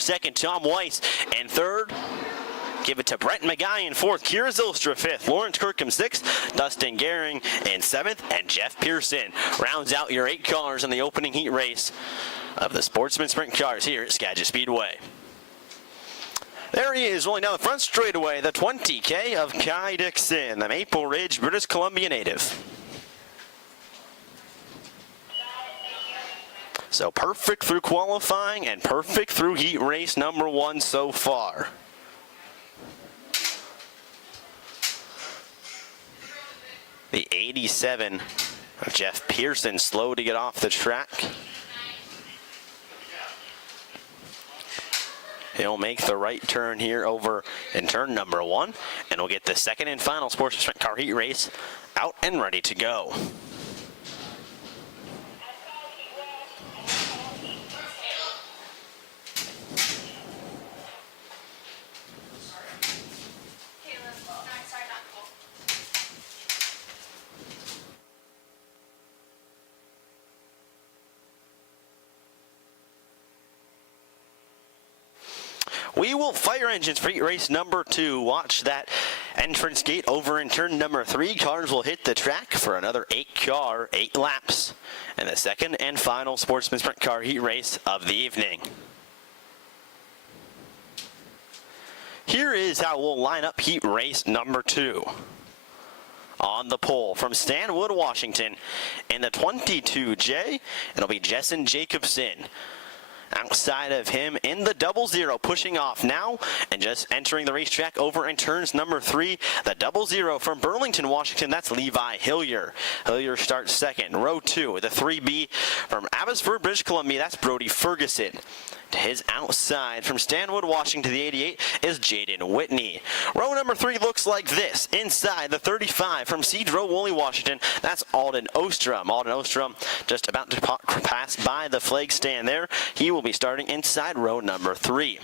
second, Tom Weiss. And third, give it to Brent McGuy in fourth, Kira Zylstra fifth, Lawrence Kirkham sixth, Dustin Gehring in seventh, and Jeff Pearson rounds out your 8 cars in the opening heat race of the Sportsman Sprint Cars here at Skagit Speedway. There he is, rolling down the front straightaway, the 20K of Kai Dixon, the Maple Ridge, British Columbia native. So perfect through qualifying and perfect through heat race number 1 so far. The 87 of Jeff Pearson, slow to get off the track. He'll make the right turn here over in turn number 1, and we'll get the second and final Sportsman Sprint Car heat race out and ready to go. We will fire engines for heat race number 2. Watch that entrance gate over in turn number 3. Cars will hit the track for another 8 laps, and the second and final Sportsman Sprint Car heat race of the evening. Here is how we'll line up heat race number 2. On the pole from Stanwood, Washington, in the 22J, it'll be Jessen Jacobson. Outside of him in the 00, pushing off now and just entering the racetrack over in turns number 3. The 00 from Burlington, Washington, that's Levi Hillier. Hillier starts second. Row 2, the 3B from Abbotsford, British Columbia, that's Brody Ferguson. To his outside from Stanwood, Washington, the 88 is Jaden Whitney. Row number 3 looks like this. Inside the 35 from Cedro Woolley, Washington, that's Alden Ostrom. Alden Ostrom just about to pass by the flag stand there. He will be starting inside row number 3.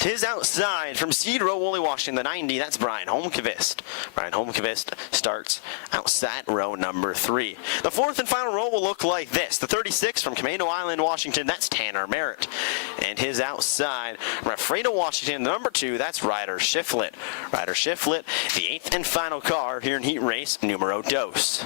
To his outside from Cedro Woolley, Washington, the 90, that's Brian Holmqvist. Brian Holmqvist starts outside row number 3. The fourth and final row will look like this. The 36 from Camino Island, Washington, that's Tanner Merritt. And his outside from Ephrata, Washington, the number 2, that's Ryder Shiflett. Ryder Shiflett, the 8th and final car here in heat race numero dos.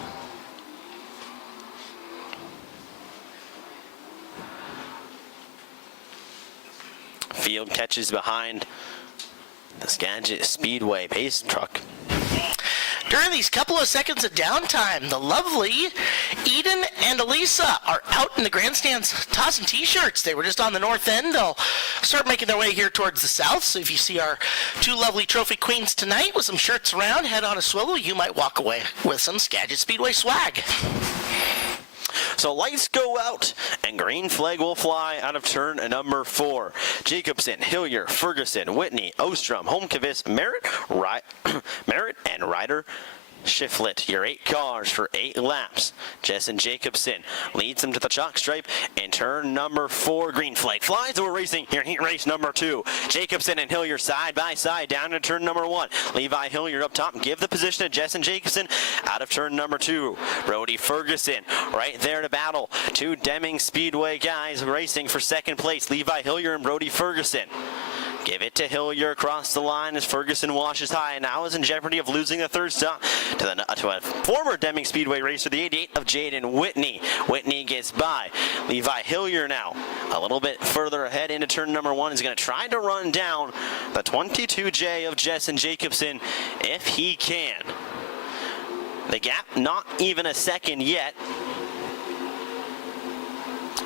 Field catches behind the Skagit Speedway pace truck. During these couple of seconds of downtime, the lovely Eden and Elisa are out in the grandstands tossing t-shirts. They were just on the north end. They'll start making their way here towards the south. So if you see our 2 lovely trophy queens tonight with some shirts around, head on a swivel, you might walk away with some Skagit Speedway swag. So lights go out and green flag will fly out of turn number 4. Jacobson, Hillier, Ferguson, Whitney, Ostrom, Holmqvist, Merritt, and Ryder Shiflett. Your 8 cars for 8 laps. Jessen Jacobson leads them to the chalk stripe in turn number 4. Green flag flies, and we're racing here in heat race number 2. Jacobson and Hillier side by side down to turn number 1. Levi Hillier up top, give the position to Jessen Jacobson out of turn number 2. Brody Ferguson right there to battle. 2 Deming Speedway guys racing for second place. Levi Hillier and Brody Ferguson. Give it to Hillier across the line as Ferguson washes high and now is in jeopardy of losing the third stop to a former Deming Speedway racer, the 88 of Jaden Whitney. Whitney gets by. Levi Hillier now a little bit further ahead into turn number 1 is going to try to run down the 22J of Jessen Jacobson if he can. The gap not even a second yet.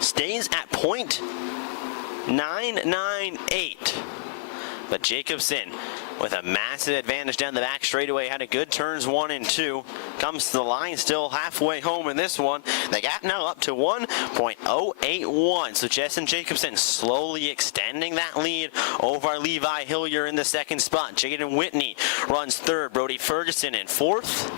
Stays at .998. But Jacobson, with a massive advantage down the back straightaway, had a good turns 1 and 2. Comes to the line, still halfway home in this one. The gap now up to 1.081. So Jessen Jacobson slowly extending that lead over Levi Hillier in the second spot. Jaden Whitney runs third. Brody Ferguson in fourth.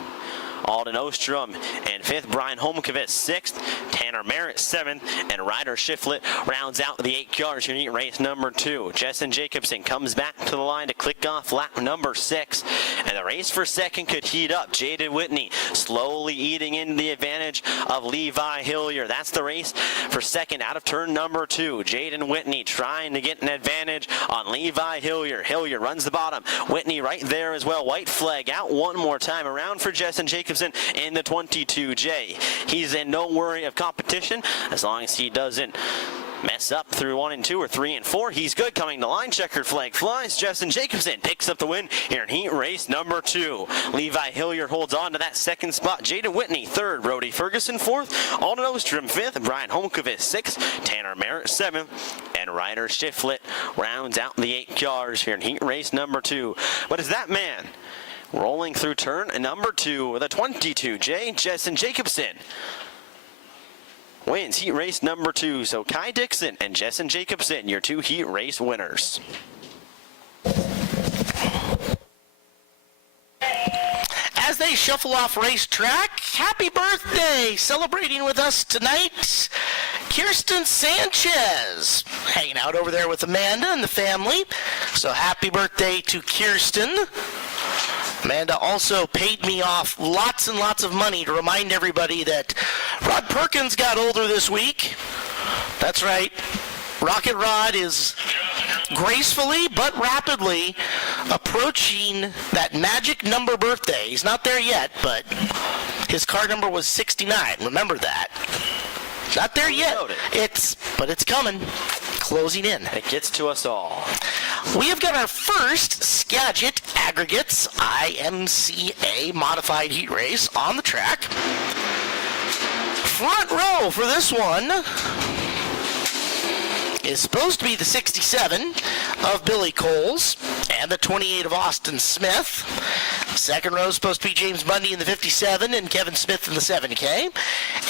Alden Ostrom in 5th. Brian Holmqvist 6th. Tanner Tanner Merritt 7th, and Ryder Shiflett rounds out the 8 yards here in race number 2. Jessen Jacobson comes back to the line to click off lap number 6, and the race for second could heat up. Jaden Whitney slowly eating into the advantage of Levi Hillier. That's the race for second out of turn number 2. Jaden Whitney trying to get an advantage on Levi Hillier. Hillier runs the bottom. Whitney right there as well. White flag out one more time around for Jessen Jacobson in the 22J. He's in no worry of competition as long as he doesn't mess up through 1 and 2 or 3 and 4. He's good coming to line. Checkered flag flies. Jessen Jacobson picks up the win here in heat race number 2. Levi Hillier holds on to that second spot. Jaden Whitney 3rd. Brody Ferguson 4th. Alden Ostrom 5th. Brian Holmqvist 6th. Tanner Merritt 7th. And Ryder Shiflett rounds out the 8 cars here in heat race number 2. But is that man rolling through turn number 2 with a 22J, Jessen Jacobson wins heat race number 2. So Kai Dixon and Jessen Jacobson, your 2 heat race winners. As they shuffle off racetrack, happy birthday! Celebrating with us tonight, Kirsten Sanchez, hanging out over there with Amanda and the family. So happy birthday to Kirsten. Amanda also paid me off lots and lots of money to remind everybody that Rod Perkins got older this week. That's right. Rocket Rod is gracefully but rapidly approaching that magic number birthday. He's not there yet, but his car number was 69. Remember that. Not there yet. But it's coming. Closing in. It gets to us all. We have got our first Skagit Aggregates IMCA modified heat race on the track. Front row for this one is supposed to be the 67 of Billy Coles and the 28 of Austin Smith. Second row is supposed to be James Bundy in the 57 and Kevin Smith in the 7K.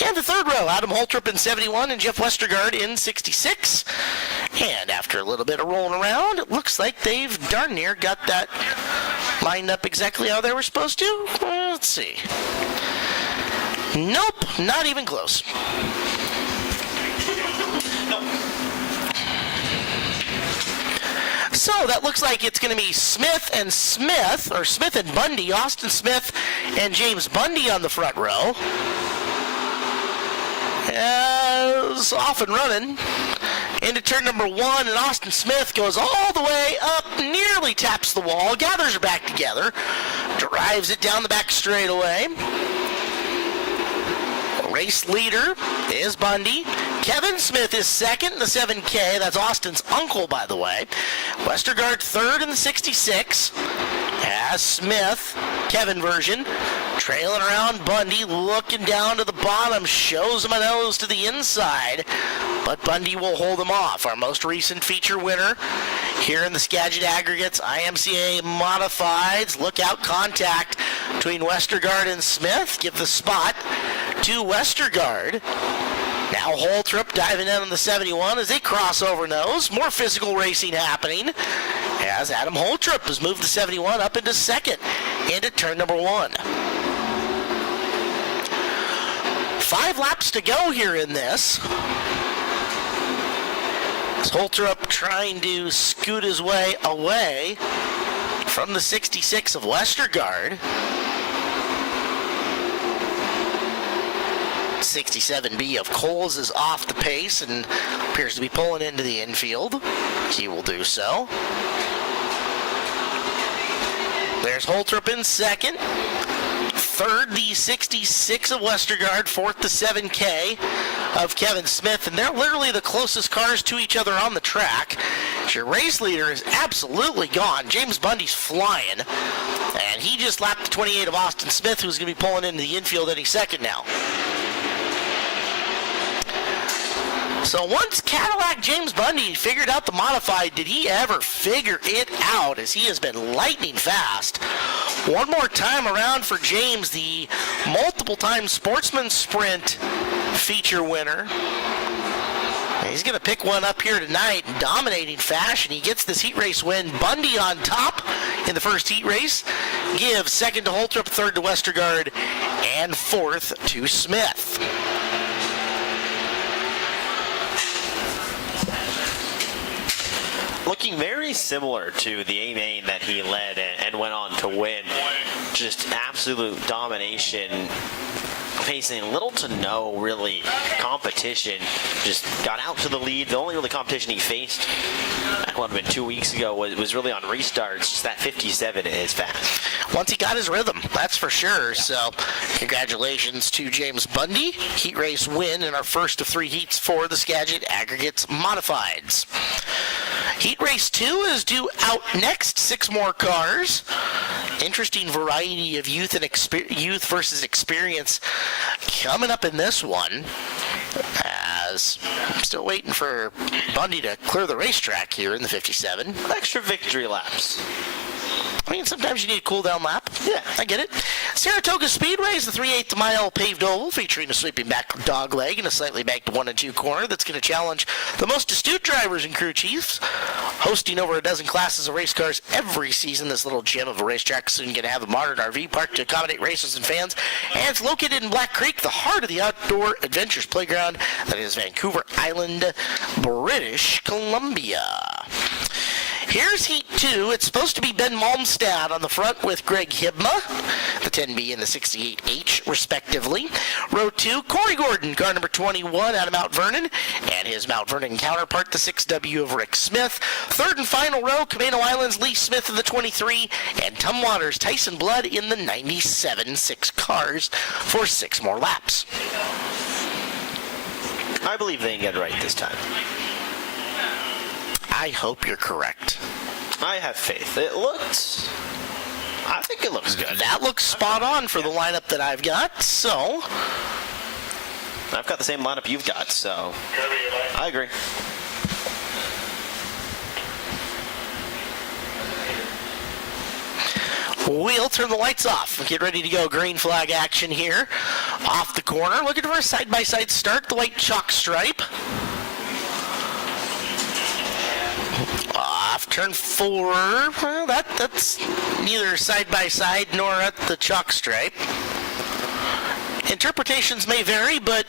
And the third row, Adam Holtrup in 71 and Jeff Westergaard in 66. And after a little bit of rolling around, it looks like they've darn near got that lined up exactly how they were supposed to. Let's see. Nope, not even close. So that looks like it's going to be Smith and Bundy, Austin Smith and James Bundy on the front row. It's off and running into turn number 1, and Austin Smith goes all the way up, nearly taps the wall, gathers her back together, drives it down the back straightaway. Race leader is Bundy. Kevin Smith is second in the 7K. That's Austin's uncle, by the way. Westergaard third in the 66. As Smith, Kevin version, trailing around Bundy, looking down to the bottom, shows him a nose to the inside, but Bundy will hold him off. Our most recent feature winner here in the Skagit Aggregates IMCA Modifieds. Look out, contact between Westergaard and Smith. Give the spot to Westergaard. Now Holtrup diving in on the 71 as they cross over nose. More physical racing happening as Adam Holtrup has moved the 71 up into second into turn number 1. 5 laps to go here in this. As Holtrup trying to scoot his way away from the 66 of Westergaard. 67B of Coles is off the pace and appears to be pulling into the infield. He will do so. There's Holtrup in second. Third, the 66 of Westergaard. Fourth, the 7K of Kevin Smith. And they're literally the closest cars to each other on the track. Your race leader is absolutely gone. James Bundy's flying. And he just lapped the 28 of Austin Smith, who's going to be pulling into the infield any second now. So once Cadillac James Bundy figured out the modified, did he ever figure it out, as he has been lightning fast. One more time around for James, the multiple-time Sportsman Sprint feature winner. He's going to pick one up here tonight in dominating fashion. He gets this heat race win. Bundy on top in the first heat race. Gives second to Holtrup, third to Westergaard, and fourth to Smith. looking very similar to the A-Main that he led and went on to win. Just absolute domination, facing little to no really competition. Just got out to the lead. The only really competition he faced, that would have been 2 weeks ago, was really on restarts. Just that 57 is fast. Once he got his rhythm, that's for sure. So congratulations to James Bundy. Heat race win in our first of 3 heats for the Skagit Aggregates Modifieds. Heat race 2 is due out next. 6 more cars. Interesting variety of youth versus experience coming up in this one. As I'm still waiting for Bundy to clear the racetrack here in the 57. Extra victory laps. I mean, sometimes you need a cool-down lap. Yeah. I get it. Saratoga Speedway is the 3/8 mile paved oval featuring a sweeping back dog leg and a slightly banked 1 and 2 corner that's going to challenge the most astute drivers and crew chiefs. Hosting over a dozen classes of race cars every season, this little gem of a racetrack is soon going to have a modern RV park to accommodate racers and fans. And it's located in Black Creek, the heart of the outdoor adventures playground that is Vancouver Island, British Columbia. Here's Heat 2. It's supposed to be Ben Malmstad on the front with Greg Hibma, the 10B and the 68H, respectively. Row 2, Corey Gordon, car number 21 out of Mount Vernon, and his Mount Vernon counterpart, the 6W of Rick Smith. Third and final row, Camano Islands, Lee Smith in the 23, and Tumwater's Tyson Blood in the 97. 6 cars for 6 more laps. I believe they can get it right this time. I hope you're correct. I have faith. I think it looks good. That looks spot on for the lineup that I've got, so. I've got the same lineup you've got, so I agree. We'll turn the lights off and get ready to go. Green flag action here. Off the corner, looking for a side-by-side start, the white chalk stripe. Off turn 4, well, that's neither side-by-side nor at the chalk stripe. Interpretations may vary, but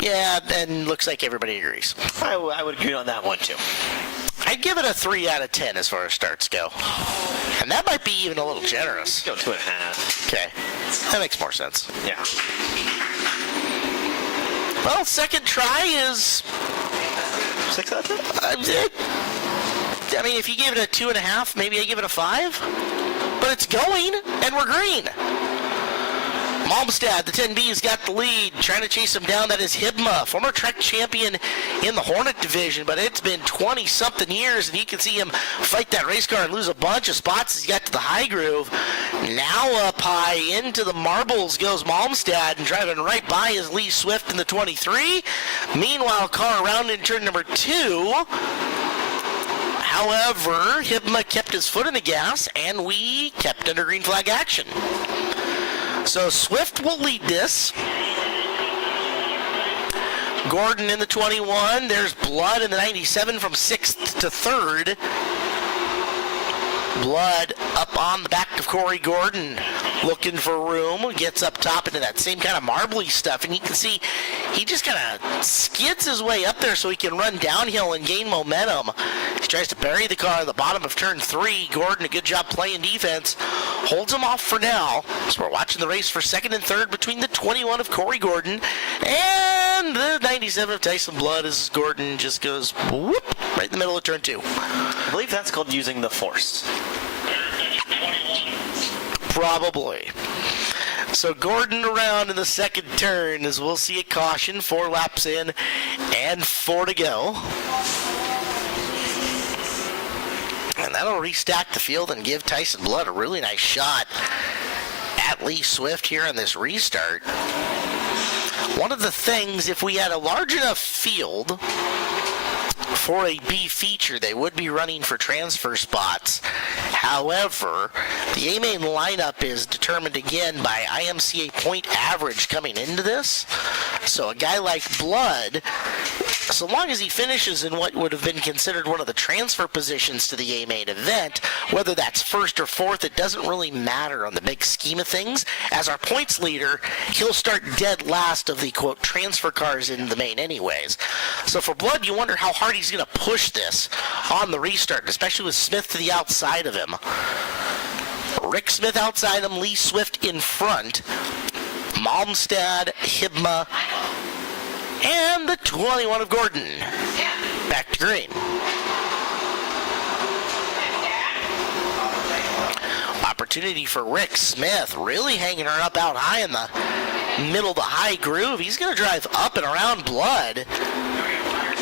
yeah, and looks like everybody agrees. I would agree on that one, too. I'd give it a 3 out of 10 as far as starts go. And that might be even a little generous. Go 2.5. Okay, that makes more sense. Yeah. Well, second try is 6 out of 10? I mean, if you give it a 2.5, maybe I give it a 5. But it's going, and we're green. Malmstad, the 10B's got the lead, trying to chase him down. That is Hibma, former Trek champion in the Hornet division, but it's been 20-something years, and you can see him fight that race car and lose a bunch of spots as he got to the high groove. Now up high into the marbles goes Malmstad, and driving right by is Lee Swift in the 23. Meanwhile, car around in turn number 2. However, Hibma kept his foot in the gas, and we kept under green flag action. So Swift will lead this. Gordon in the 21. There's Blood in the 97 from 6th to 3rd. Blood up on the back of Corey Gordon, looking for room. Gets up top into that same kind of marbly stuff, and you can see he just kind of skids his way up there so he can run downhill and gain momentum. He tries to bury the car at the bottom of turn 3. Gordon, a good job playing defense, holds him off for now. So we're watching the race for 2nd and 3rd between the 21 of Corey Gordon and the 97 of Tyson Blood as Gordon just goes whoop right in the middle of turn 2. I believe that's called using the force. Probably. So Gordon around in the second turn as we'll see a caution, 4 laps in and 4 to go. And that'll restack the field and give Tyson Blood a really nice shot at Lee Swift here on this restart. One of the things, if we had a large enough field for a B feature, they would be running for transfer spots. However, the A-Main lineup is determined again by IMCA point average coming into this. So a guy like Blood so long as he finishes in what would have been considered one of the transfer positions to the A main event, whether that's first or fourth, it doesn't really matter on the big scheme of things. As our points leader, he'll start dead last of the, quote, transfer cars in the main anyways. So for Blood, you wonder how hard he's going to push this on the restart, especially with Smith to the outside of him. Rick Smith outside him, Lee Swift in front. Malmstad, Hibma, and the 21 of Gordon. Back to green. Opportunity for Rick Smith, really hanging her up out high in the middle of the high groove. He's going to drive up and around Blood,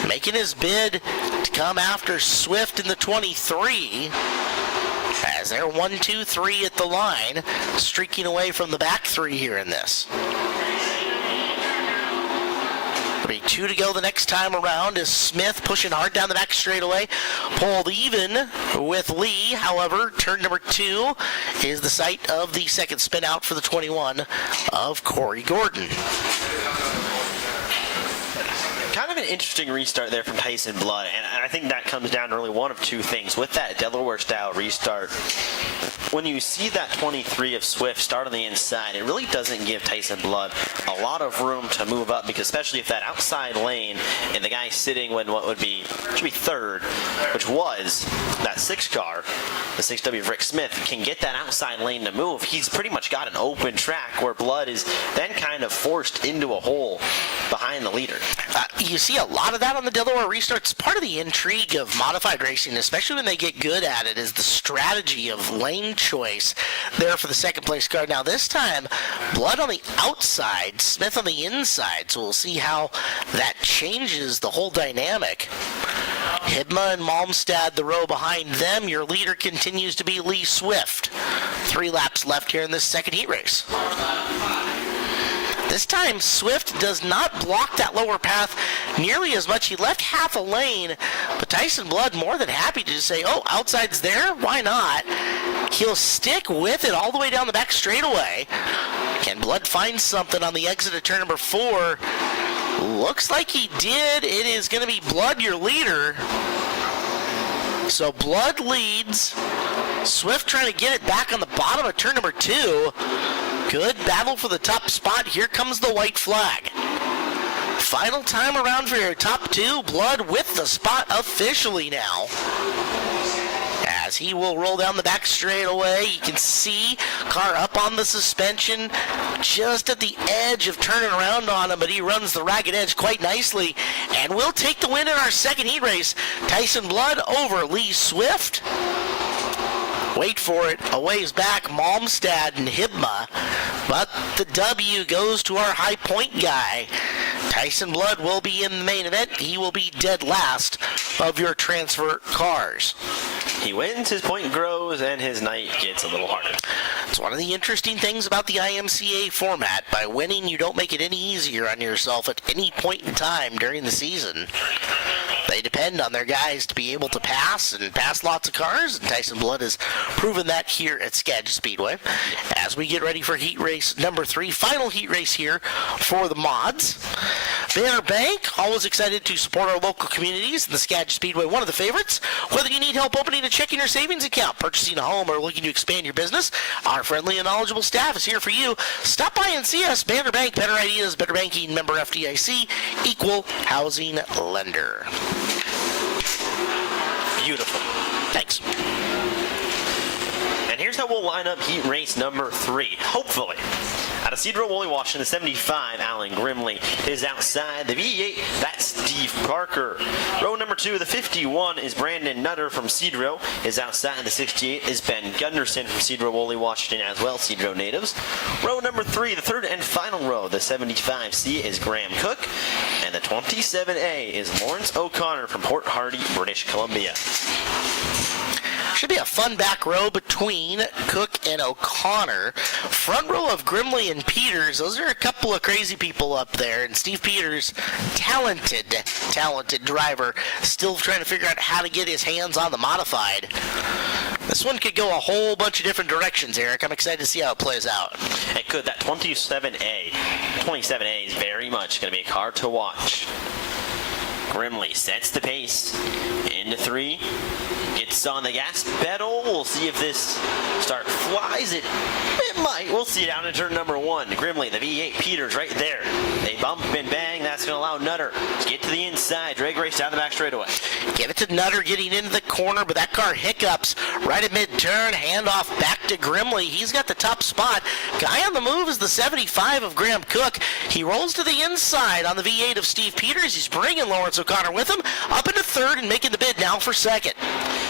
making his bid to come after Swift in the 23. As they're 1, 2, 3 at the line, streaking away from the back three here in this. There'll be 2 to go the next time around as Smith pushing hard down the back straightaway. Pulled even with Lee. However, turn number 2 is the site of the second spin out for the 21 of Corey Gordon. Kind of an interesting restart there from Tyson Blood, and I think that comes down to really one of two things. With that Delaware-style restart, when you see that 23 of Swift start on the inside, it really doesn't give Tyson Blood a lot of room to move up, because especially if that outside lane and the guy sitting when what should be third, which was that 6 car, the 6W of Rick Smith, can get that outside lane to move, he's pretty much got an open track where Blood is then kind of forced into a hole behind the leader. You see a lot of that on the Delaware restarts. Part of the intrigue of modified racing, especially when they get good at it, is the strategy of lane choice there for the second place car. Now this time, Blood on the outside, Smith on the inside, so we'll see how that changes the whole dynamic. Hibma and Malmstad, the row behind them. Your leader continues to be Lee Swift. 3 laps left here in this second heat race. This time, Swift does not block that lower path nearly as much. He left half a lane, but Tyson Blood more than happy to just say, oh, outside's there? Why not? He'll stick with it all the way down the back straightaway. Can Blood find something on the exit of turn number 4? Looks like he did. It is going to be Blood, your leader. So Blood leads. Swift trying to get it back on the bottom of turn number 2. Good battle for the top spot. Here comes the white flag. Final time around for your top 2. Blood with the spot officially now. As he will roll down the back straightaway, you can see car up on the suspension, just at the edge of turning around on him, but he runs the ragged edge quite nicely, and will take the win in our second heat race. Tyson Blood over Lee Swift. Wait for it, a ways back, Malmstad and Hibma, but the W goes to our high point guy. Tyson Blood will be in the main event. He will be dead last of your transfer cars. He wins, his point grows, and his night gets a little harder. It's one of the interesting things about the IMCA format. By winning, you don't make it any easier on yourself at any point in time during the season. They depend on their guys to be able to pass and pass lots of cars, and Tyson Blood has proven that here at Skagit Speedway. As we get ready for heat race number 3, final heat race here for the mods. Banner Bank, always excited to support our local communities, and the Skagit Speedway, one of the favorites. Whether you need help opening a checking or savings account, purchasing a home, or looking to expand your business, our friendly and knowledgeable staff is here for you. Stop by and see us. Banner Bank, better ideas, better banking, member FDIC, equal housing lender. Beautiful. Thanks. And here's how we'll line up heat race number 3, hopefully. Out of Cedro, Woolley, Washington, the 75, Alan Grimley is outside. The V8, that's Steve Parker. Row number 2, the 51 is Brandon Nutter from Cedro, is outside. The 68 is Ben Gunderson from Cedro, Woolley, Washington as well, Cedro natives. Row number 3, the third and final row, the 75C is Graham Cook, and the 27A is Lawrence O'Connor from Port Hardy, British Columbia. Should be a fun back row between Cook and O'Connor. Front row of Grimley and Peters. Those are a couple of crazy people up there. And Steve Peters, talented driver, still trying to figure out how to get his hands on the modified. This one could go a whole bunch of different directions, Eric. I'm excited to see how it plays out. It could. That 27A is very much going to be a car to watch. Grimley sets the pace into 3. Gets on the gas pedal. We'll see if this start flies. It might. We'll see it out in turn number 1. Grimley, the V8, Peters right there. They bump and bang. That's going to allow Nutter to get to the inside. Drag race down the back straightaway. Give it to Nutter getting into the corner, but that car hiccups right at mid-turn. Handoff back to Grimley. He's got the top spot. Guy on the move is the 75 of Graham Cook. He rolls to the inside on the V8 of Steve Peters. He's bringing Lawrence O'Connor with him up into 3rd and making the bid now for 2nd.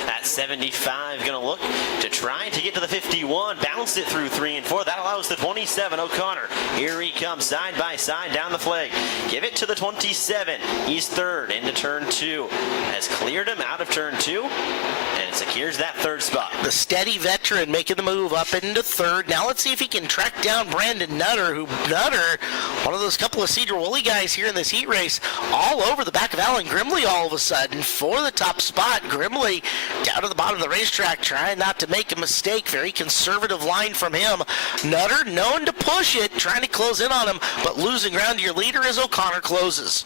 That 75 going to look to try to get to the 51. Bounce it through 3 and 4. That allows the 27, O'Connor. Here he comes side by side down the flag. Give it to the 27. He's 3rd into turn 2. Has cleared him out of turn 2 and secures that 3rd spot. The steady veteran making the move up into 3rd. Now let's see if he can track down Brandon Nutter, one of those couple of Cedar Woolley guys here in this heat race, all over the back of Alan Grimley all of a sudden for the top spot. Grimley down to the bottom of the racetrack, trying not to make a mistake. Very conservative line from him. Nutter known to push it, trying to close in on him, but losing ground to your leader as O'Connor closes.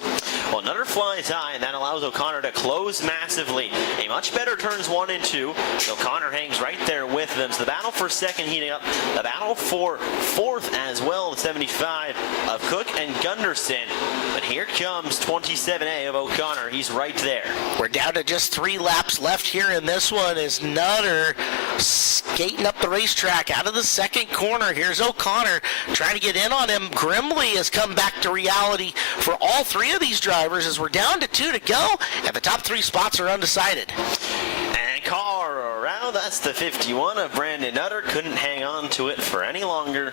Well, Nutter flies high, and that allows O'Connor to close massively. A much better turns 1 and 2. O'Connor hangs right there with them. So the battle for 2nd heating up. The battle for 4th as well, the 75 of Cook and Gunderson. But here comes 27A of O'Connor. He's right there. We're down to just 3 laps left here in this one as Nutter skating up the racetrack out of the 2nd corner. Here's O'Connor trying to get in on him. Grimley has come back to reality for all 3 of these drivers as we're down to 2 to go, and the top 3 spots are undecided. And car around, that's the 51 of Brandon Nutter. Couldn't hang on to it for any longer,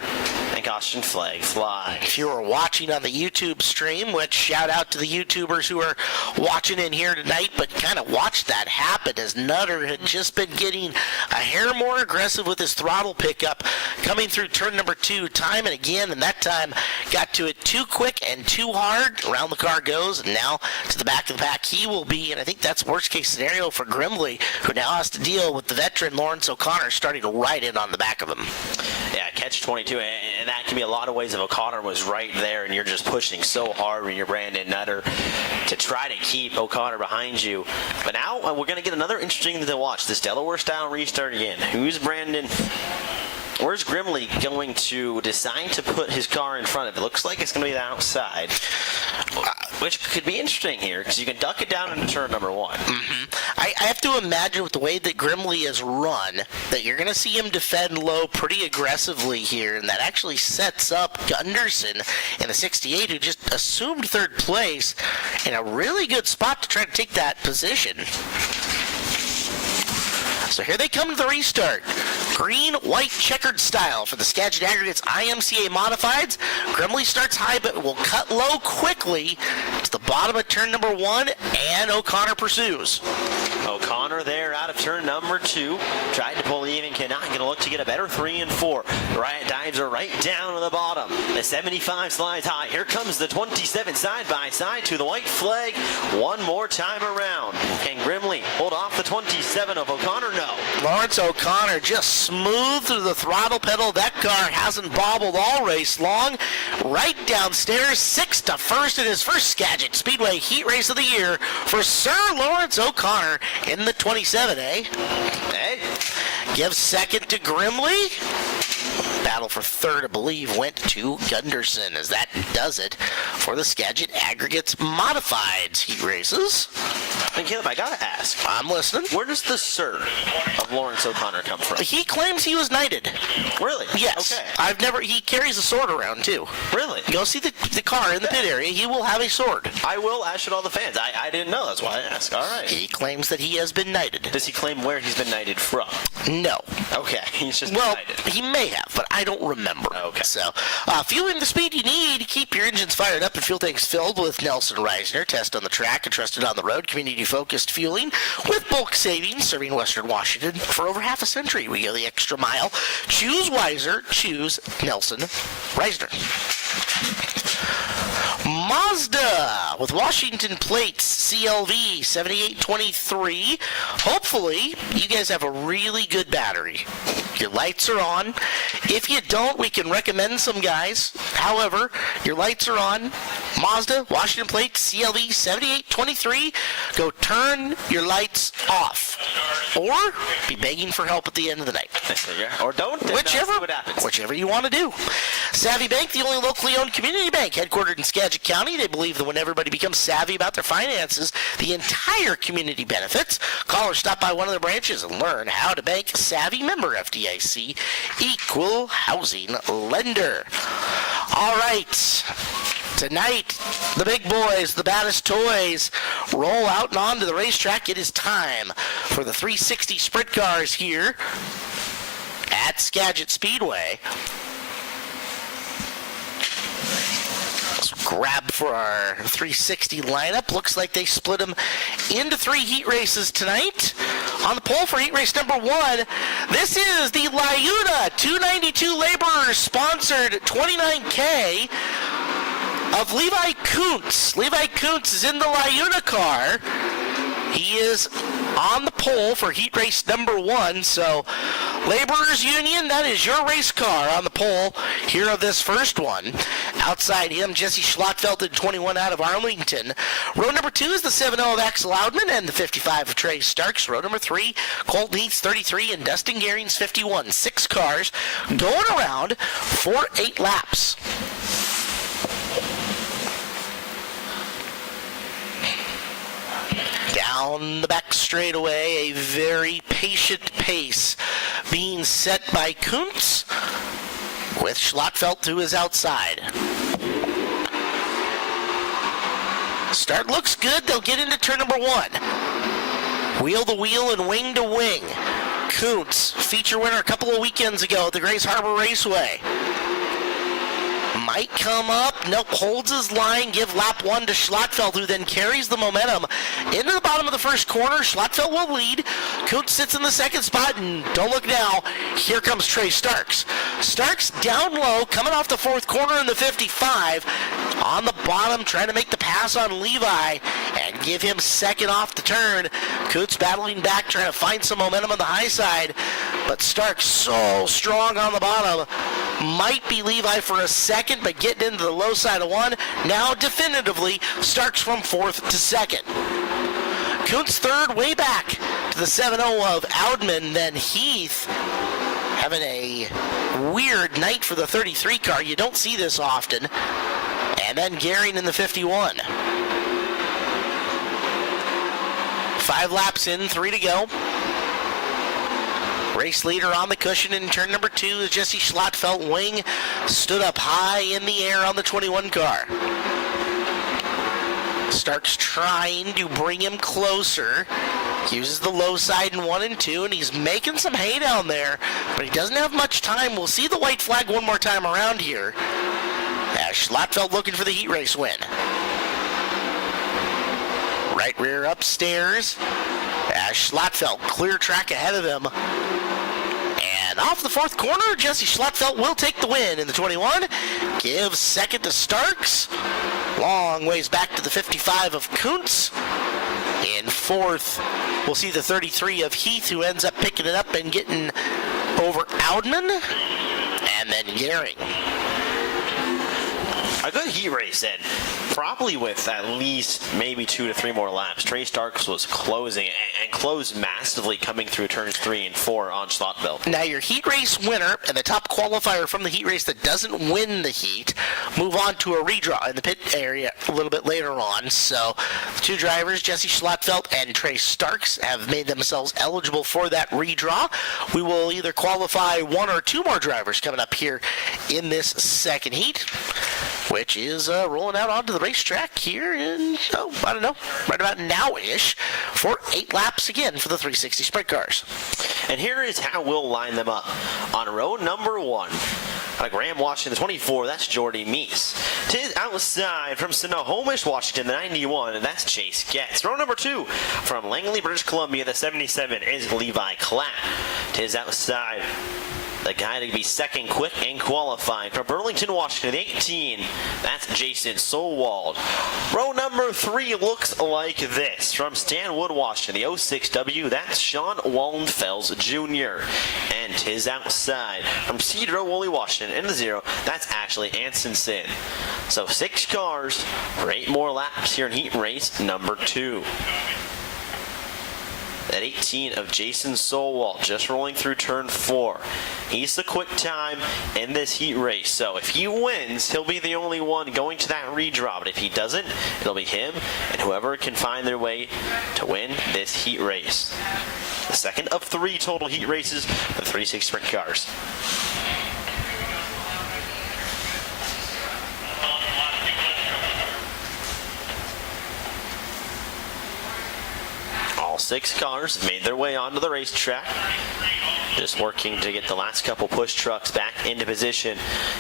and caution flag flies. If you were watching on the YouTube stream, which shout out to the YouTubers who are watching in here tonight, but kind of watched that happen as Nutter had just been getting a hair more aggressive with his throttle pickup, coming through turn number 2 time and again, and that time got to it too quick and too hard. Around the car goes, and now to the back of the pack he will be, and I think that's worst case scenario for Grimley, who now has to deal with the veteran Lawrence O'Connor starting to ride in on the back of him. Yeah, catch 22, and that can be a lot of ways if O'Connor was right there and you're just pushing so hard when you're Brandon Nutter to try to keep O'Connor behind you. But now we're going to get another interesting thing to watch, this Delaware style restart again. Where's Grimley going to decide to put his car in front of it? Looks like it's going to be the outside, which could be interesting here because you can duck it down into turn number 1. I have to imagine with the way that Grimley is run that you're going to see him defend low pretty aggressively here, and that actually sets up Gunderson in the 68 who just assumed 3rd place in a really good spot to try to take that position. So here they come to the restart. Green, white, checkered style for the Skagit Aggregates IMCA Modifieds. Grimley starts high but will cut low quickly to the bottom of turn number 1, and O'Connor pursues. O'Connor there out of turn number 2. Tried to pull even, cannot. Going to look to get a better 3 and 4. Riot dives are right down to the bottom. The 75 slides high. Here comes the 27 side by side to the white flag. One more time around. Can Grimley hold off the 27 of O'Connor? No. Lawrence O'Connor just smooth through the throttle pedal. That car hasn't bobbled all race long. Right downstairs, 6th to 1st in his first Skagit Speedway heat race of the year for Sir Lawrence O'Connor in the 27, eh? Hey. Gives 2nd to Grimley. Battle for 3rd, I believe, went to Gunderson, as that does it for the Skagit Aggregates Modifieds heat races. And Caleb, I gotta ask. I'm listening. Where does the Sir of Lawrence O'Connor come from? He claims he was knighted. Really? Yes. Okay. He carries a sword around, too. Really? Go see the car in the pit area. He will have a sword. I will, as should all the fans. I didn't know. That's why I asked. All right. He claims that he has been knighted. Does he claim where he's been knighted from? No. Okay. He's just Well, knighted. he may have, but I don't remember. Okay. So, fueling the speed you need to keep your engines fired up and fuel tanks filled with Nelson Reisner. Test on the track and trusted on the road. Community-focused fueling with bulk savings, serving Western Washington for over half a century. We go the extra mile. Choose wiser. Choose Nelson Reisner. Mazda with Washington plates, CLV 7823. Hopefully, you guys have a really good battery. Your lights are on. If you don't, we can recommend some guys. However, your lights are on. Mazda, Washington Plate, CLE 7823. Go turn your lights off. Or be begging for help at the end of the night. Or don't. Whichever, see what happens. whichever you want to do. Savvy Bank, the only locally owned community bank, headquartered in Skagit County. They believe that when everybody becomes savvy about their finances, the entire community benefits. Call or stop by one of their branches and learn how to bank savvy. Member FDIC, equal housing lender. All right. Tonight, the big boys, the baddest toys, roll out and onto the racetrack. It is time for the 360 sprint cars here at Skagit Speedway. Let's grab for our 360 lineup. Looks like they split them into 3 heat races tonight. On the pole for heat race number 1, this is the Lyuna 292 Laborers sponsored 29K of Levi Kuntz. Levi Kuntz is in the Lyuna car. He is on the pole for heat race number 1. So, Laborers Union, that is your race car on the pole here of this first one. Outside him, Jesse Schlottfeld in 21 out of Arlington. Row number 2 is the 7-0 of Axel Loudman and the 55 of Trey Starks. Row number 3, Colton Heath's 33 and Dustin Garing's 51. 6 cars going around for 8 laps. Down the back straightaway, a very patient pace being set by Kuntz with Schlottfeld to his outside. Start looks good. They'll get into turn number 1. Wheel to wheel and wing to wing. Kuntz, feature winner a couple of weekends ago at the Grace Harbor Raceway. Might come up, nope, holds his line, give lap 1 to Schlottfeld, who then carries the momentum into the bottom of the first corner. Schlottfeld will lead. Kuntz sits in the second spot, and don't look now, here comes Trey Starks. Starks down low, coming off the fourth corner in the 55, on the bottom, trying to make the pass on Levi, and give him second off the turn. Kuntz battling back, trying to find some momentum on the high side, but Starks so strong on the bottom. Might be Levi for a second, but getting into the low side of 1. Now definitively, Starks from 4th to 2nd. Kuntz third, way back to the 7-0 of Oudman. Then Heath having a weird night for the 33 car. You don't see this often. And then Garing in the 51. 5 laps in, 3 to go. Race leader on the cushion in turn number 2 is Jesse Schlottfeld. Wing stood up high in the air on the 21 car. Starks trying to bring him closer. Uses the low side in 1 and 2, and he's making some hay down there, but he doesn't have much time. We'll see the white flag one more time around here. As Schlottfeld looking for the heat race win. Right rear upstairs. As Schlottfeld clear track ahead of him. And off the fourth corner, Jesse Schlottfeld will take the win in the 21. Gives second to Starks. Long ways back to the 55 of Kuntz. In 4th, we'll see the 33 of Heath, who ends up picking it up and getting over Oudman. And then Garing. A good heat race then, probably with at least maybe 2 to 3 more laps. Trey Starks was closing and closed massively coming through turns 3 and 4 on Schlottfeld. Now your heat race winner and the top qualifier from the heat race that doesn't win the heat move on to a redraw in the pit area a little bit later on. So the 2 drivers, Jesse Schlottfeld and Trey Starks, have made themselves eligible for that redraw. We will either qualify 1 or 2 more drivers coming up here in this second heat, which is rolling out onto the racetrack here in, I don't know, right about now-ish, for 8 laps again for the 360 sprint cars. And here is how we'll line them up. On row number 1, Graham, Washington, the 24, that's Jordy Meese. To his outside from Snohomish, Washington, the 91, and that's Chase Getz. Row number 2, from Langley, British Columbia, the 77, is Levi Clapp. To his outside, the guy to be second quick and qualifying from Burlington, Washington, the 18. That's Jason Solwald. Row number 3 looks like this. From Stanwood, Washington, the 06W. That's Sean Wallenfels Jr. And his outside from Cedar Woolley, Washington, in the 0. That's Ashley Ansenson. So 6 cars for 8 more laps here in heat race number 2. At 18 of Jason Solwalt, just rolling through turn 4. He's the quick time in this heat race, so if he wins, he'll be the only one going to that redraw. But if he doesn't, it'll be him and whoever can find their way to win this heat race. The second of 3 total heat races for the 3-6 sprint cars. All 6 cars made their way onto the racetrack. Just working to get the last couple push trucks back into position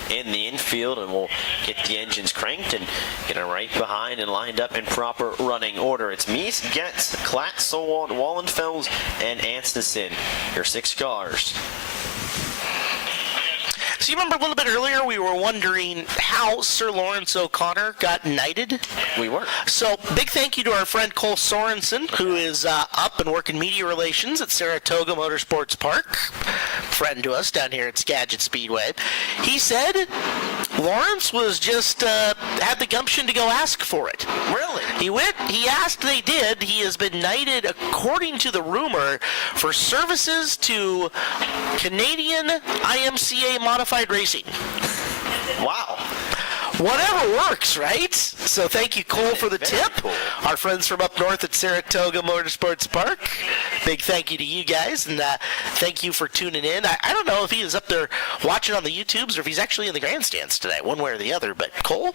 in the infield, and we'll get the engines cranked and get them right behind and lined up in proper running order. It's Mies, Getz, Klatt, Solwalt, Wallenfels, and Anstesen, your 6 cars. So you remember a little bit earlier we were wondering how Sir Lawrence O'Connor got knighted? We were. So big thank you to our friend Cole Sorensen, who is up and working media relations at Saratoga Motorsports Park. Friend to us down here at Skagit Speedway. He said Lawrence was just had the gumption to go ask for it. Really? He went, he asked, they did. He has been knighted, according to the rumor, for services to Canadian IMCA Modified Racing. Wow. Whatever works, right? So thank you, Cole, for the tip. Cool. Our friends from up north at Saratoga Motorsports Park. Big thank you to you guys, and thank you for tuning in. I don't know if he is up there watching on the YouTubes or if he's actually in the grandstands today, one way or the other. But Cole,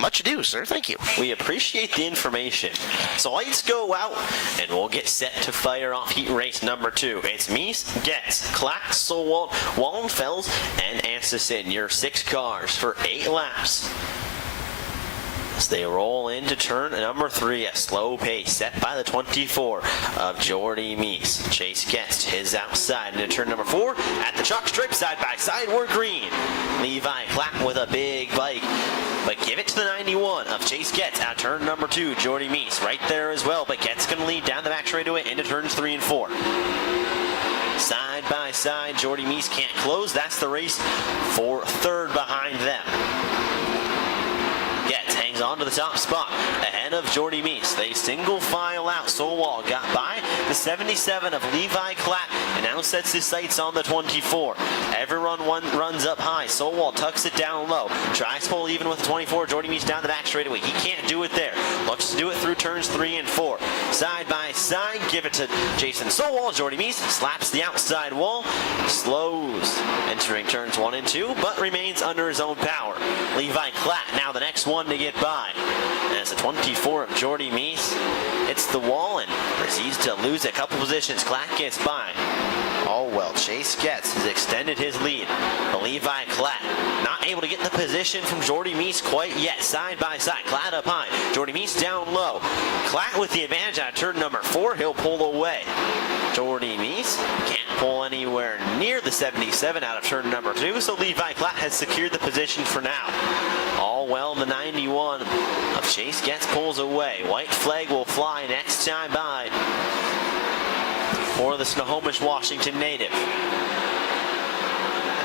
much ado, sir. Thank you. We appreciate the information. So lights go out, and we'll get set to fire off heat race number 2. It's Mies, Getz, Klatt, Solwalt, Wallenfels, and Anstesen, your 6 cars for 8 laps. As they roll into turn number 3, a slow pace set by the 24 of Jordy Mies. Chase Getz his outside into turn number 4 at the chalk stripe, side by side, we're green. Levi Klatt with a big bike, but give it to the 91 of Chase Getz at turn number 2. Jordy Mies right there as well, but Getz going to lead down the back straightaway into turns 3 and 4. Side by side, Jordy Mies can't close. That's the race for third behind them. Getz hangs on to the top spot ahead of Jordy Mies. They single file out. Solwalt got by the 77 of Levi Klatt and now sets his sights on the 24. Everyone runs up high. Solwalt tucks it down low. Tries to pull even with the 24. Jordy Mies down the back straightaway. He can't do it there. Looks to do it through turns 3 and 4. Side by side, give it to Jason Solwalt. Jordy Mies slaps the outside wall. Slows entering turns 1 and 2, but remains under his own power. Levi Klatt now the next one to get by. As the 24 of Jordy Mies hits the wall and proceeds to lose a couple positions. Klatt gets by. Oh well, Chase Getz has extended his lead. But Levi Klatt not able to get the position from Jordy Mies quite yet. Side by side, Klatt up high. Jordy Mies down low. Klatt with the advantage at turn number 4. He'll pull away. Jordy Mies can't pull anywhere near the 77 out of turn number 2, so Levi Klatt has secured the position for now. All well, the 91 of Chase Getz pulls away. White flag will fly next time by for the Snohomish, Washington native.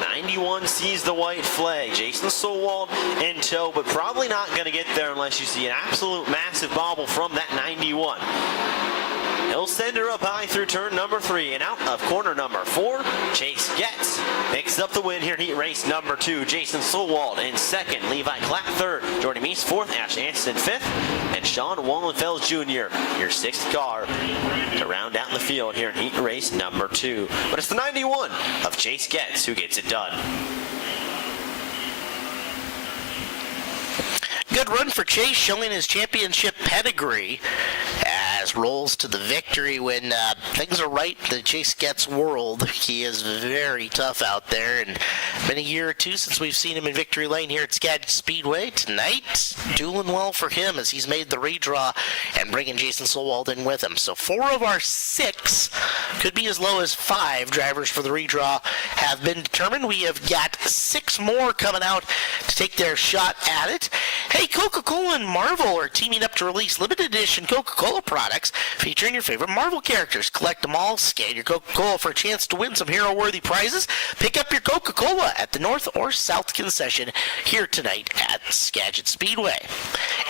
91 sees the white flag. Jason Solwalt in tow, but probably not going to get there unless you see an absolute massive bobble from that 91. He'll send her up high through turn number 3 and out of corner number 4. Chase Getz picks up the win here in heat race number 2. Jason Solwalt in 2nd, Levi Klatt 3rd, Jordy Mies 4th, Ash Anstesen 5th, and Sean Wallenfels Jr., your 6th car to round out the field here in heat race number 2. But it's the 91 of Chase Getz who gets it done. Good run for Chase, showing his championship pedigree as rolls to the victory when things are right in the Chase Getz world. He is very tough out there, and been a year or two since we've seen him in victory lane here at Skagit Speedway. Tonight, doing well for him as he's made the redraw and bringing Jason Solwalt in with him. So 4 of our 6, could be as low as 5 drivers for the redraw have been determined. We have got 6 more coming out to take their shot at it. Hey, Coca-Cola and Marvel are teaming up to release limited edition Coca-Cola products featuring your favorite Marvel characters. Collect them all, scan your Coca-Cola for a chance to win some hero-worthy prizes. Pick up your Coca-Cola at the North or South concession here tonight at Skagit Speedway.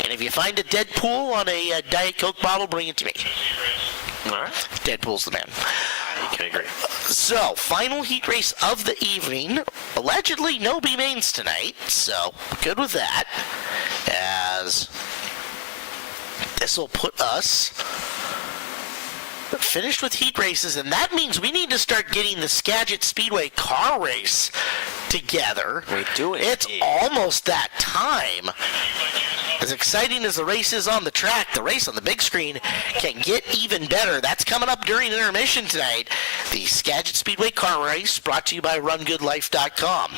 And if you find a Deadpool on a Diet Coke bottle, bring it to me. All right. Deadpool's the man. I can agree. So, final heat race of the evening. Allegedly, no B-mains tonight, so good with that. As this will put us finished with heat races, and that means we need to start getting the Skagit Speedway car race together. We do it. It's almost that time. As exciting as the race is on the track, the race on the big screen can get even better. That's coming up during intermission tonight. The Skagit Speedway car race brought to you by RunGoodLife.com.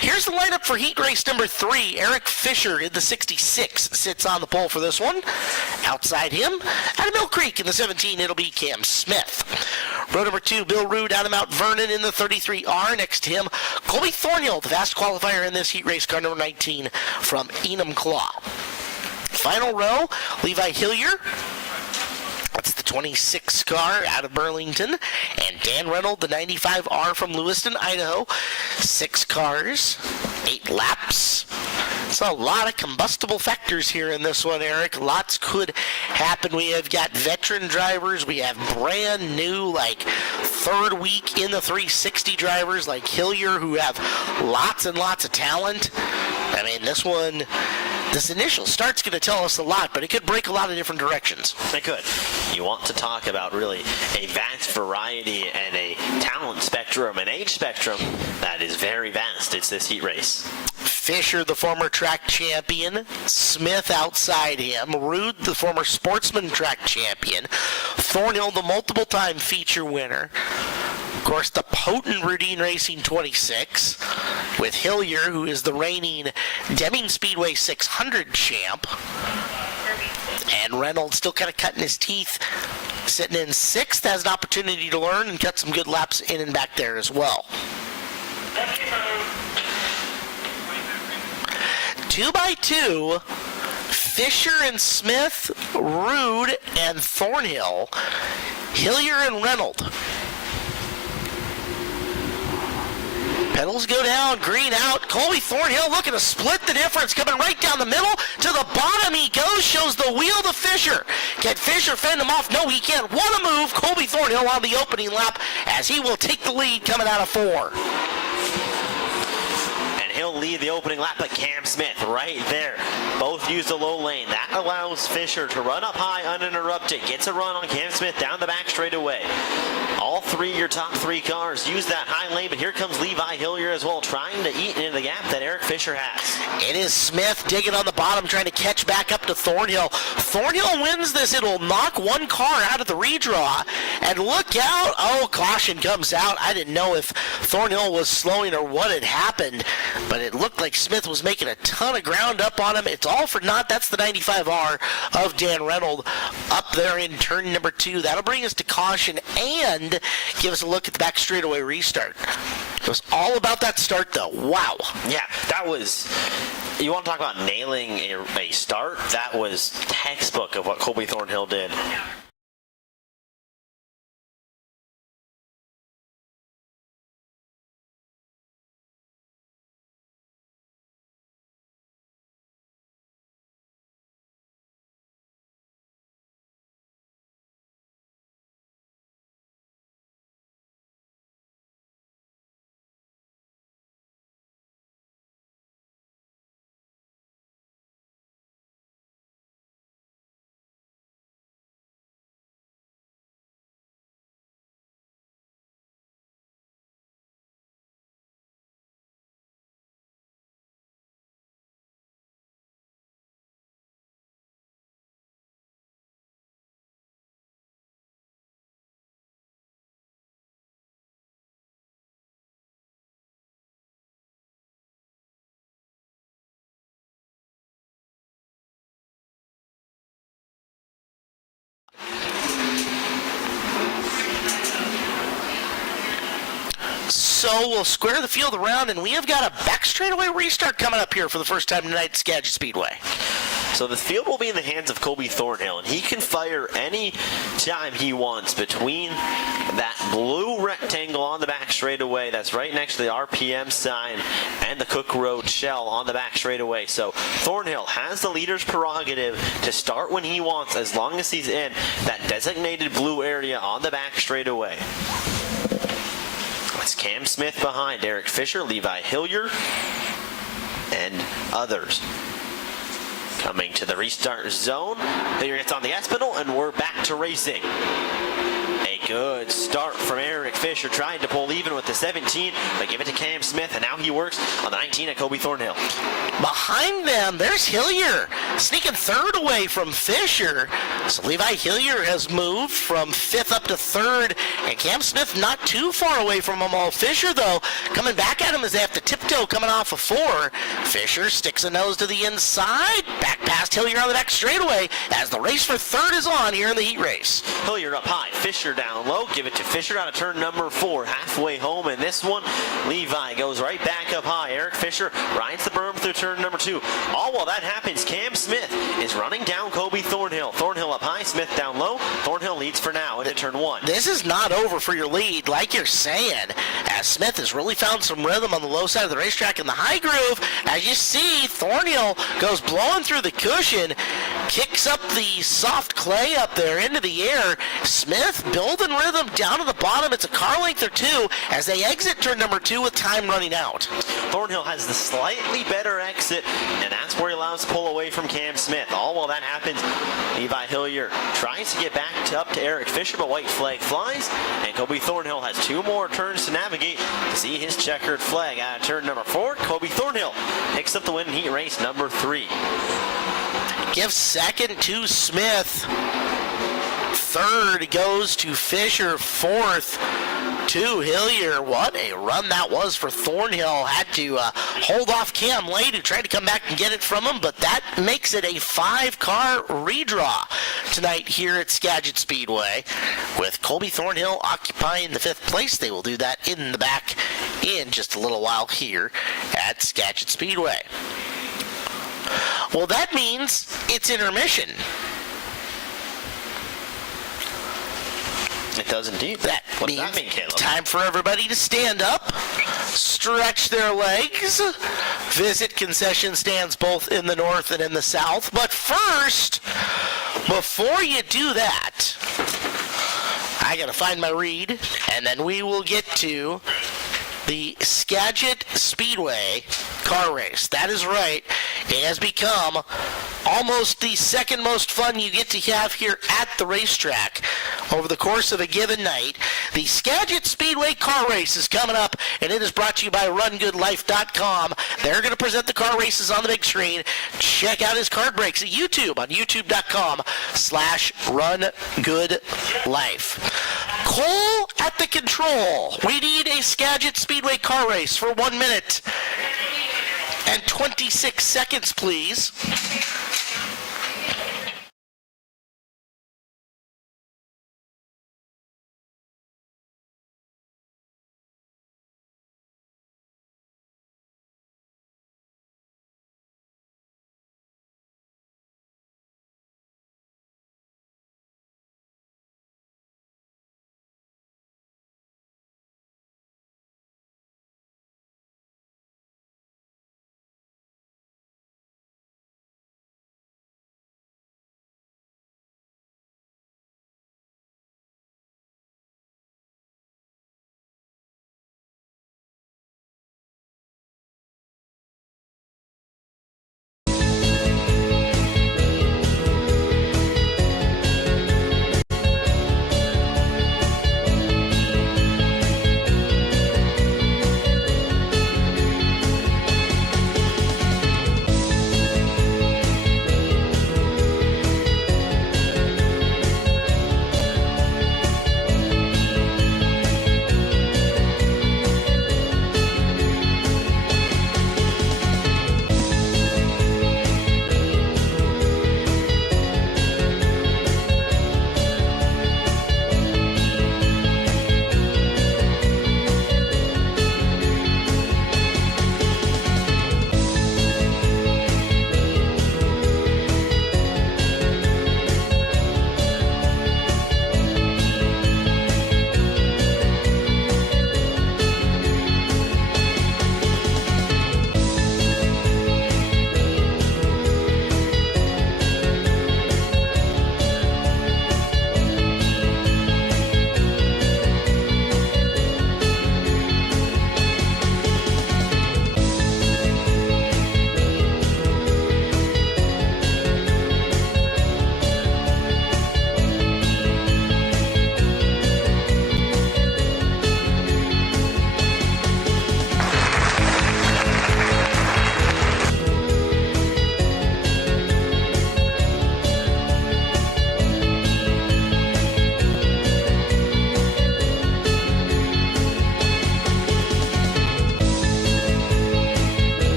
Here's the lineup for heat race number 3. Eric Fisher in the 66 sits on the pole for this one. Outside him, out of Mill Creek in the 17, it'll be Cam Smith. Row number 2, Bill Rude out of Mount Vernon in the 33R. Next to him, Colby Thornhill, the fast qualifier in this heat race, car number 19 from Enumclaw. Final row, Levi Hillier. That's the 26 car out of Burlington. And Dan Reynolds, the 95R from Lewiston, Idaho. 6 cars, 8 laps. It's a lot of combustible factors here in this one, Eric. Lots could happen. We have got veteran drivers. We have brand new, like, third week in the 360 drivers like Hillier who have lots and lots of talent. I mean, this initial start's going to tell us a lot, but it could break a lot of different directions. It could. You want to talk about really a vast variety and a talent spectrum, an age spectrum that is very vast. It's this heat race. Fisher, the former track champion. Smith outside him. Rude, the former Sportsman track champion. Thornhill, the multiple-time feature winner. Of course, the potent Rudine Racing 26 with Hillier, who is the reigning Deming Speedway 600 champ. And Reynolds still kind of cutting his teeth, sitting in 6th, has an opportunity to learn and cut some good laps in and back there as well. 2x2, Fisher and Smith, Rude and Thornhill, Hillier and Reynolds. Pedals go down, green out. Colby Thornhill looking to split the difference, coming right down the middle. To the bottom he goes, shows the wheel to Fisher. Can Fisher fend him off? No, he can't. What a move. Colby Thornhill on the opening lap as he will take the lead coming out of 4. He'll lead the opening lap, but Cam Smith right there. Both use the low lane. That allows Fisher to run up high uninterrupted. Gets a run on Cam Smith down the back straightaway. All 3, your top 3 cars use that high lane, but here comes Levi Hillier as well, trying to eat into the gap that Eric Fisher has. It is Smith digging on the bottom, trying to catch back up to Thornhill. Thornhill wins this. It'll knock one car out of the redraw. And look out. Oh, caution comes out. I didn't know if Thornhill was slowing or what had happened, but it looked like Smith was making a ton of ground up on him. It's all for naught. That's the 95R of Dan Reynolds up there in turn number 2. That'll bring us to caution and give us a look at the back straightaway restart. It was all about that start, though. Wow. Yeah, that was... You want to talk about nailing a start? That was textbook of what Colby Thornhill did. So we'll square the field around, and we have got a back straightaway restart coming up here for the first time tonight at Skagit Speedway. So the field will be in the hands of Colby Thornhill, and he can fire any time he wants between that blue rectangle on the back straightaway that's right next to the RPM sign and the Cook Road shell on the back straightaway. So Thornhill has the leader's prerogative to start when he wants as long as he's in that designated blue area on the back straightaway. It's Cam Smith behind Eric Fisher, Levi Hillier, and others. Coming to the restart zone. Hillier gets on the Espinal, and we're back to racing. A good start from Eric Fisher, trying to pull even with the 17, but give it to Cam Smith, and now he works on the 19 at Colby Thornhill. Behind them, there's Hillier, sneaking third away from Fisher. So Levi Hillier has moved from fifth up to third, and Cam Smith not too far away from them all. Fisher, though, coming back at him as they have to tiptoe coming off of four. Fisher sticks a nose to the inside, back past Hillier on the back straightaway as the race for third is on here in the heat race. Hillier up high, Fisher down low, give it to Fisher out of turn number 4, halfway home in this one. Levi goes right back up high. Eric Fisher rides the berm through turn number 2. All while that happens, Cam Smith is running down Colby Thornhill. Thornhill up high, Smith down low. Thornhill leads for now into turn 1. This is not over for your lead, like you're saying, as Smith has really found some rhythm on the low side of the racetrack in the high groove. As you see, Thornhill goes blowing through the cushion, kicks up the soft clay up there into the air. Smith building rhythm down to the bottom. It's a car length or two as they exit turn number 2 with time running out. Thornhill has the slightly better exit, and that's where he allows to pull away from Cam Smith. All while that happens, Levi Hillier tries to get back up to Eric Fisher, but white flag flies, and Colby Thornhill has 2 more turns to navigate to see his checkered flag out of turn number 4. Colby Thornhill picks up the win in heat race number 3. Gives second to Smith. Third goes to Fisher. Fourth to Hillier. What a run that was for Thornhill. Had to hold off Cam late, who tried to come back and get it from him, but that makes it a 5-car redraw tonight here at Skagit Speedway. With Colby Thornhill occupying the 5th place, they will do that in the back in just a little while here at Skagit Speedway. Well, that means it's intermission. It does indeed. What does that mean, Caleb? Time for everybody to stand up, stretch their legs, visit concession stands both in the north and in the south. But first, before you do that, I gotta find my read, and then we will get to the Skagit Speedway car race. That is right. It has become almost the second most fun you get to have here at the racetrack over the course of a given night. The Skagit Speedway car race is coming up, and it is brought to you by RunGoodLife.com. They're going to present the car races on the big screen. Check out his card breaks at YouTube on YouTube.com/RunGoodLife. Cole at the control. We need a Skagit Speedway car race for 1 minute and 26 seconds, please.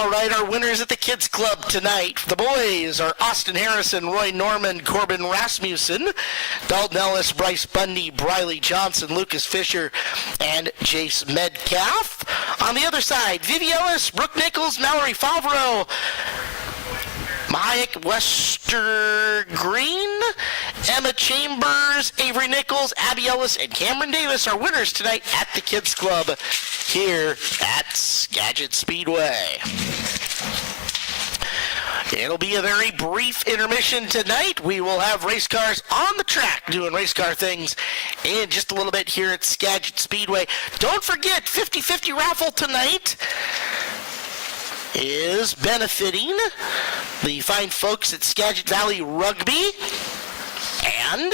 All right, our winners at the Kids Club tonight. The boys are Austin Harrison, Roy Norman, Corbin Rasmussen, Dalton Ellis, Bryce Bundy, Briley Johnson, Lucas Fisher, and Jace Metcalf. On the other side, Vivi Ellis, Brooke Nichols, Mallory Favreau, Mike Westergreen, Emma Chambers, Avery Nichols, Abby Ellis, and Cameron Davis are winners tonight at the Kids Club here at Skagit Speedway. It'll be a very brief intermission tonight. We will have race cars on the track doing race car things in just a little bit here at Skagit Speedway. Don't forget, 50-50 raffle tonight is benefiting the fine folks at Skagit Valley Rugby, and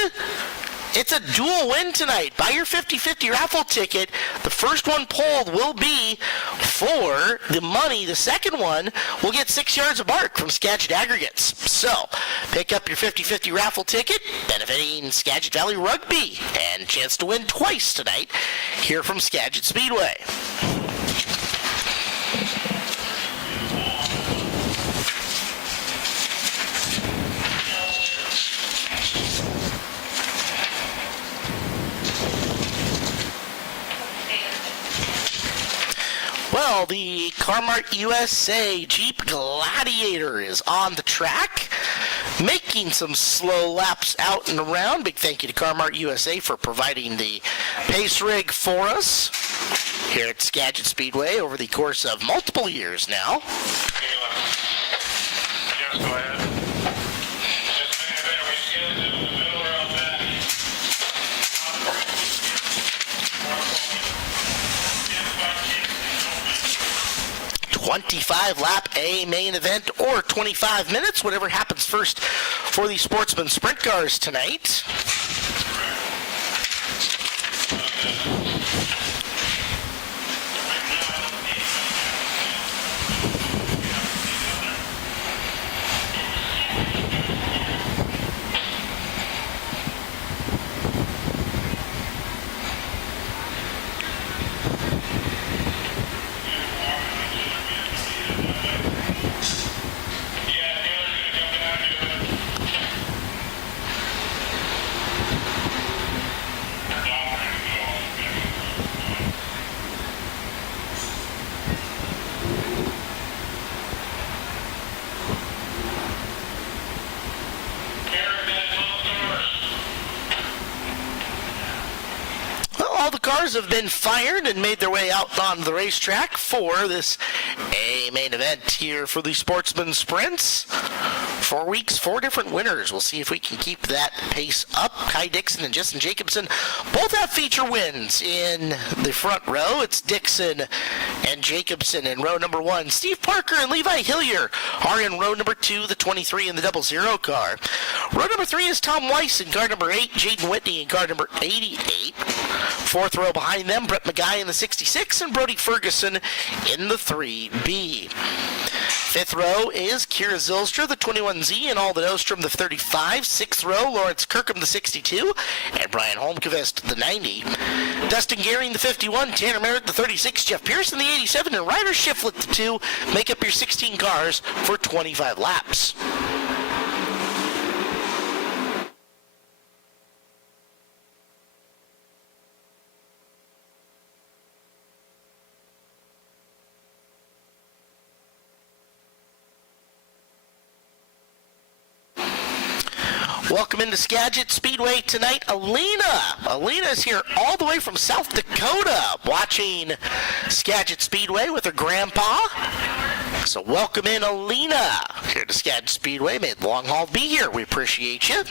it's a dual win tonight. Buy your 50-50 raffle ticket. The first one pulled will be for the money. The second one will get 6 yards of bark from Skagit Aggregates. So pick up your 50-50 raffle ticket, benefiting Skagit Valley Rugby, and a chance to win twice tonight here from Skagit Speedway. Well, the Car-Mart USA Jeep Gladiator is on the track, making some slow laps out and around. Big thank you to Car-Mart USA for providing the pace rig for us here at Skagit Speedway over the course of multiple years now. Yes, go ahead. 25 lap A main event, or 25 minutes, whatever happens first for the Sportsman sprint cars tonight. All the cars have been fired and made their way out on the racetrack for this A main event here for the Sportsman Sprints. 4 weeks, 4 different winners. We'll see if we can keep that pace up. Kai Dixon and Justin Jacobson both have feature wins in the front row. It's Dixon and Jacobson in row number 1. Steve Parker and Levi Hillier are in row number 2, the 23 in the 00 car. Row number 3 is Tom Weiss in car number 8, Jaden Whitney in car number 88. Fourth row behind them, Brett McGuy in the 66 and Brody Ferguson in the 3B. Fifth row is Kira Zylstra, the 21Z, and Alden Ostrom, the 35. Sixth row, Lawrence Kirkham, the 62, and Brian Holmqvist, the 90. Dustin Gehring, the 51, Tanner Merritt, the 36, Jeff Pearson, the 87, and Ryder Shiflett, the 2, make up your 16 cars for 25 laps. Welcome into Skagit Speedway tonight, Alina. Alina is here all the way from South Dakota watching Skagit Speedway with her grandpa. So welcome in, Alina, here to Skagit Speedway. Made the long haul be here. We appreciate you.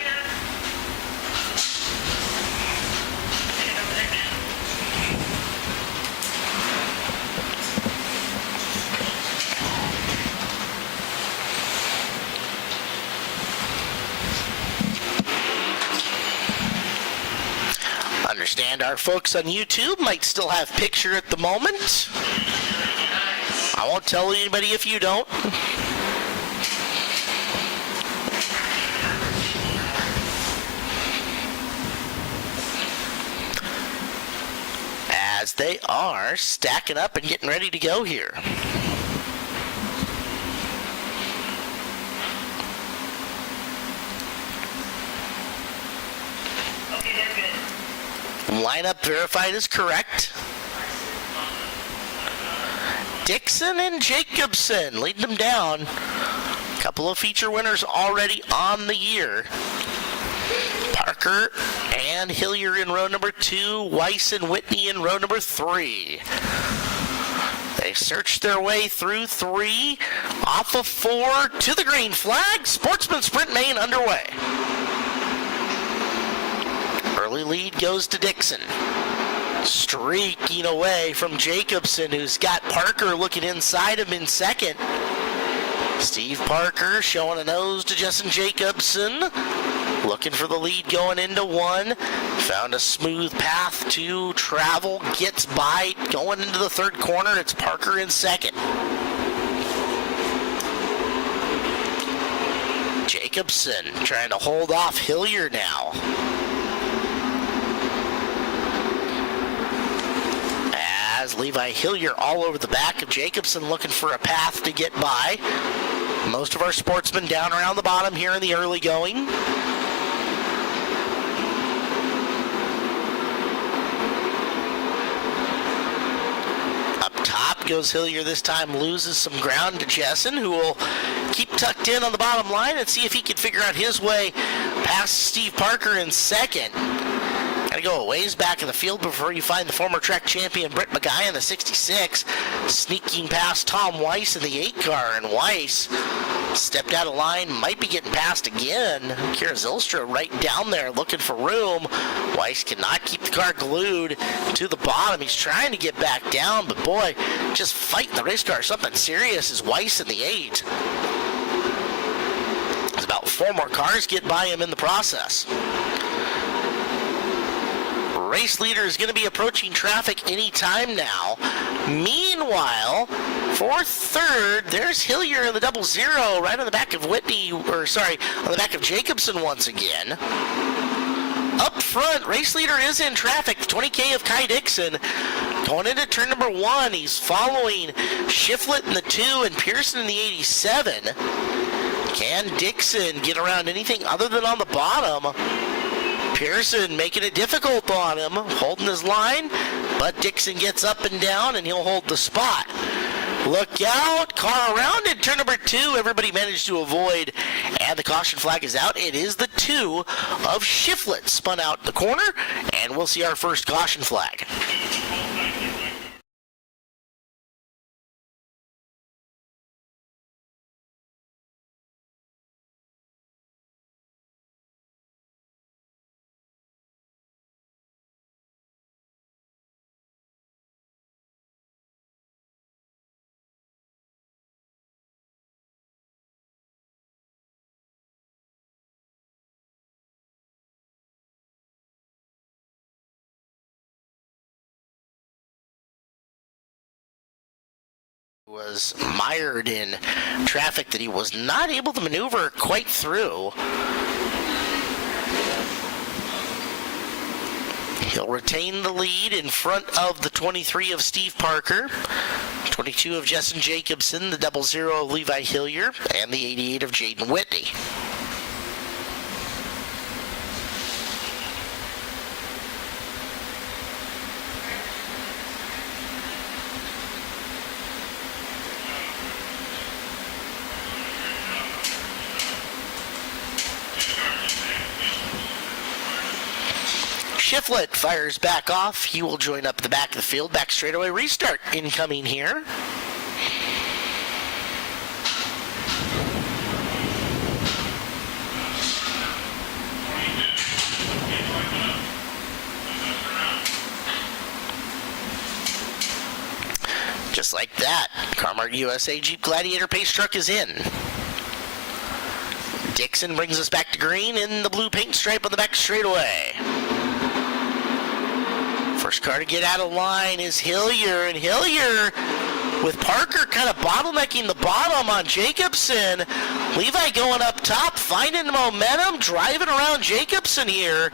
Understand our folks on YouTube might still have picture at the moment. I won't tell anybody if you don't. As they are stacking up and getting ready to go here. Lineup verified as correct. Dixon and Jacobson leading them down. A couple of feature winners already on the year. Parker and Hillier in row number 2. Weiss and Whitney in row number 3. They searched their way through 3, off of 4, to the green flag. Sportsman Sprint Main underway. Early lead goes to Dixon. Streaking away from Jacobson, who's got Parker looking inside him in second. Steve Parker showing a nose to Justin Jacobson. Looking for the lead going into 1. Found a smooth path to travel. Gets by. Going into the third corner, it's Parker in second. Jacobson trying to hold off Hillier now. As Levi Hillier all over the back of Jacobson, looking for a path to get by. Most of our sportsmen down around the bottom here in the early going. Up top goes Hillier this time, loses some ground to Jessen, who will keep tucked in on the bottom line and see if he can figure out his way past Steve Parker in second. Got to go a ways back in the field before you find the former track champion Britt McGuy in the 66, sneaking past Tom Weiss in the 8 car, and Weiss stepped out of line, might be getting past again. Kira Zylstra right down there looking for room. Weiss cannot keep the car glued to the bottom. He's trying to get back down, but boy, just fighting the race car. Something serious is Weiss in the 8. There's about 4 more cars get by him in the process. Race leader is going to be approaching traffic any time now. Meanwhile, for third, there's Hillier in the 00 right on the back of Whitney, on the back of Jacobson once again. Up front, race leader is in traffic, 20K of Kai Dixon. Going into turn number 1, he's following Shiflett in the 2 and Pearson in the 87. Can Dixon get around anything other than on the bottom? Pearson making it difficult on him, holding his line, but Dixon gets up and down and he'll hold the spot. Look out, car around in turn number 2, everybody managed to avoid, and the caution flag is out. It is the 2 of Shiflett spun out the corner, and we'll see our first caution flag. Was mired in traffic that he was not able to maneuver quite through. He'll retain the lead in front of the 23 of Steve Parker, 22 of Justin Jacobson, the 00 of Levi Hillier, and the 88 of Jaden Whitney. Shiflett fires back off. He will join up the back of the field. Back straightaway restart incoming here. Just like that, Carmark USA Jeep Gladiator pace truck is in. Dixon brings us back to green in the blue paint stripe on the back straightaway. First car to get out of line is Hillier, and Hillier with Parker kind of bottlenecking the bottom on Jacobson. Levi going up top, finding momentum, driving around Jacobson here.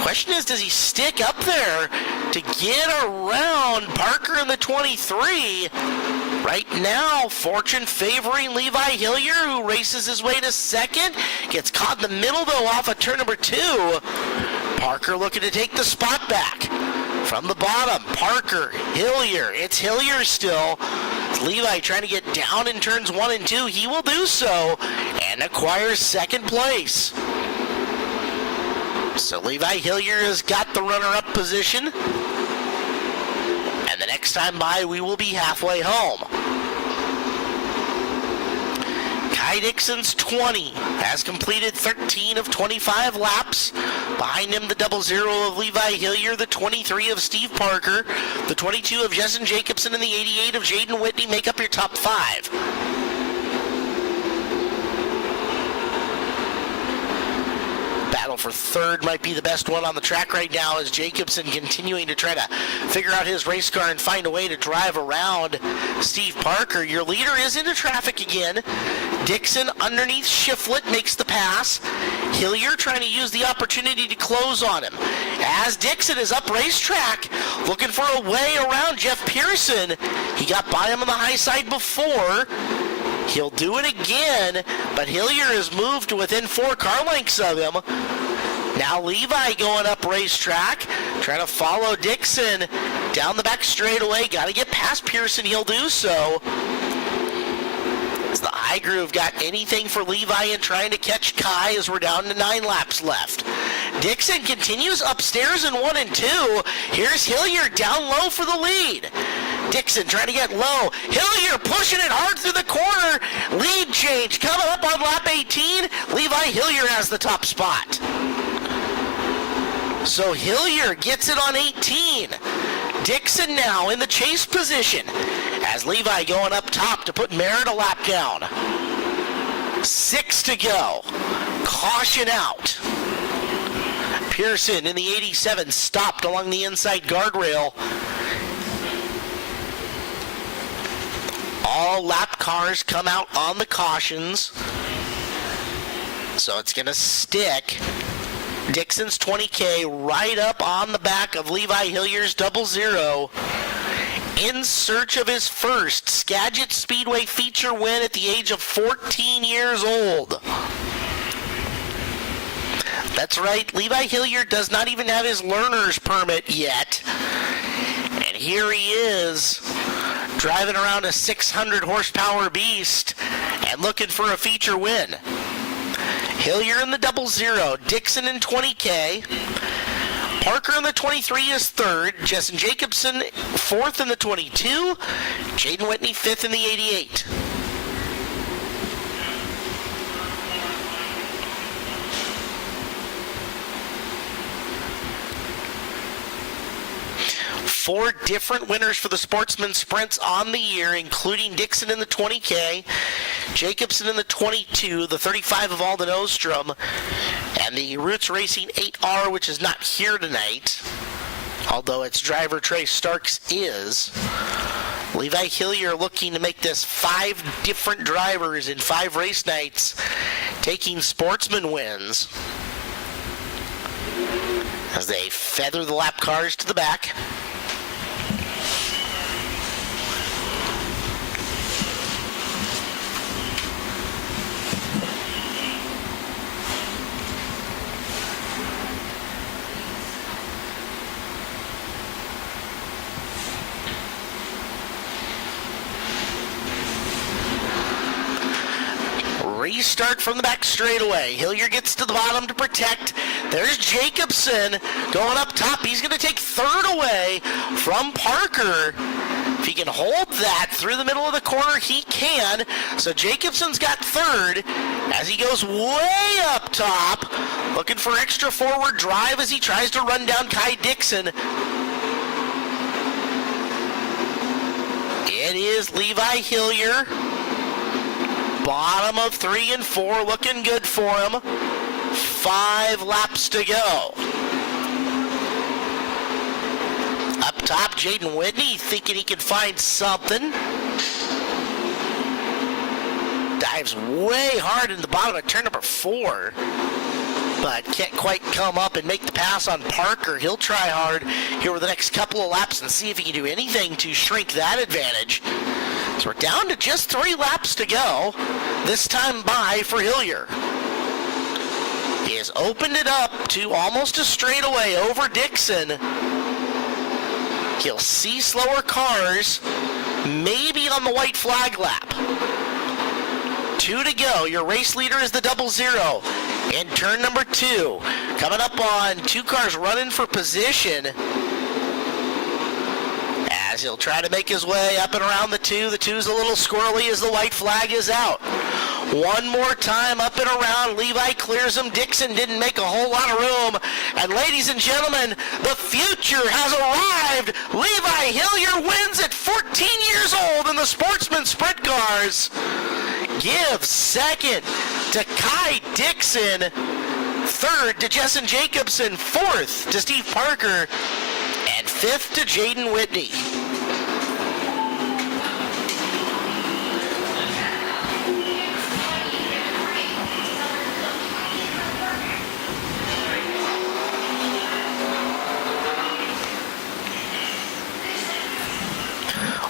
Question is, does he stick up there to get around Parker in the 23? Right now, fortune favoring Levi Hillier, who races his way to second. Gets caught in the middle, though, off of turn number 2. Parker looking to take the spot back. From the bottom, Parker, Hillier. It's Hillier still. It's Levi trying to get down in turns 1 and 2. He will do so and acquires second place. So Levi Hillier has got the runner-up position. And the next time by, we will be halfway home. Kai Dixon's 20 has completed 13 of 25 laps. Behind him, the 00 of Levi Hillier, the 23 of Steve Parker, the 22 of Justin Jacobson, and the 88 of Jaden Whitney make up your top 5. Battle for third might be the best one on the track right now as Jacobson continuing to try to figure out his race car and find a way to drive around Steve Parker. Your leader is into traffic again. Dixon underneath Shiflett makes the pass. Hillier trying to use the opportunity to close on him. As Dixon is up racetrack looking for a way around Jeff Pearson. He got by him on the high side before. He'll do it again, but Hillier has moved to within 4 car lengths of him. Now Levi going up racetrack, trying to follow Dixon down the back straightaway. Got to get past Pearson. He'll do so. Has the high groove got anything for Levi in trying to catch Kai as we're down to 9 laps left? Dixon continues upstairs in 1 and 2. Here's Hillier down low for the lead. Dixon trying to get low. Hillier pushing it hard through the corner. Lead change coming up on lap 18. Levi Hillier has the top spot. So Hillier gets it on 18. Dixon now in the chase position as Levi going up top to put Merritt a lap down. 6 to go. Caution out. Pearson in the 87 stopped along the inside guardrail. All lap cars come out on the cautions. So it's going to stick. Dixon's 20K right up on the back of Levi Hillier's 00. In search of his first Skagit Speedway feature win at the age of 14 years old. That's right, Levi Hillier does not even have his learner's permit yet. And here he is, driving around a 600 horsepower beast and looking for a feature win. Hillier in the 00, Dixon in 20K. Parker in the 23 is third. Justin Jacobson fourth in the 22. Jaden Whitney fifth in the 88. Four different winners for the Sportsman sprints on the year, including Dixon in the 20K, Jacobson in the 22, the 35 of Alden Ostrom, and the Roots Racing 8R, which is not here tonight, although its driver Trey Starks is. Levi Hillier looking to make this 5 different drivers in 5 race nights, taking Sportsman wins as they feather the lap cars to the back. Restart from the back straightaway. Hillier gets to the bottom to protect. There's Jacobson going up top. He's going to take third away from Parker. If he can hold that through the middle of the corner, he can. So Jacobson's got third as he goes way up top, looking for extra forward drive as he tries to run down Kai Dixon. It is Levi Hillier. Bottom of 3 and 4, looking good for him. 5 laps to go. Up top, Jaden Whitney thinking he can find something. Dives way hard in the bottom of turn number 4. But can't quite come up and make the pass on Parker. He'll try hard here with the next couple of laps and see if he can do anything to shrink that advantage. So we're down to just 3 laps to go. This time by for Hillier. He is opened it up to almost a straightaway over Dixon. He'll see slower cars, maybe on the white flag lap. 2 to go. Your race leader is the 00 in turn number 2. Coming up on 2 cars running for position as he'll try to make his way up and around the 2. The 2's a little squirrely as the white flag is out. One more time up and around. Levi clears him. Dixon didn't make a whole lot of room. And ladies and gentlemen, the future has arrived. Levi Hillier wins at 14 years old in the Sportsman Sprint cars. Gives second to Kai Dixon. Third to Jessen Jacobson. Fourth to Steve Parker. And fifth to Jaden Whitney.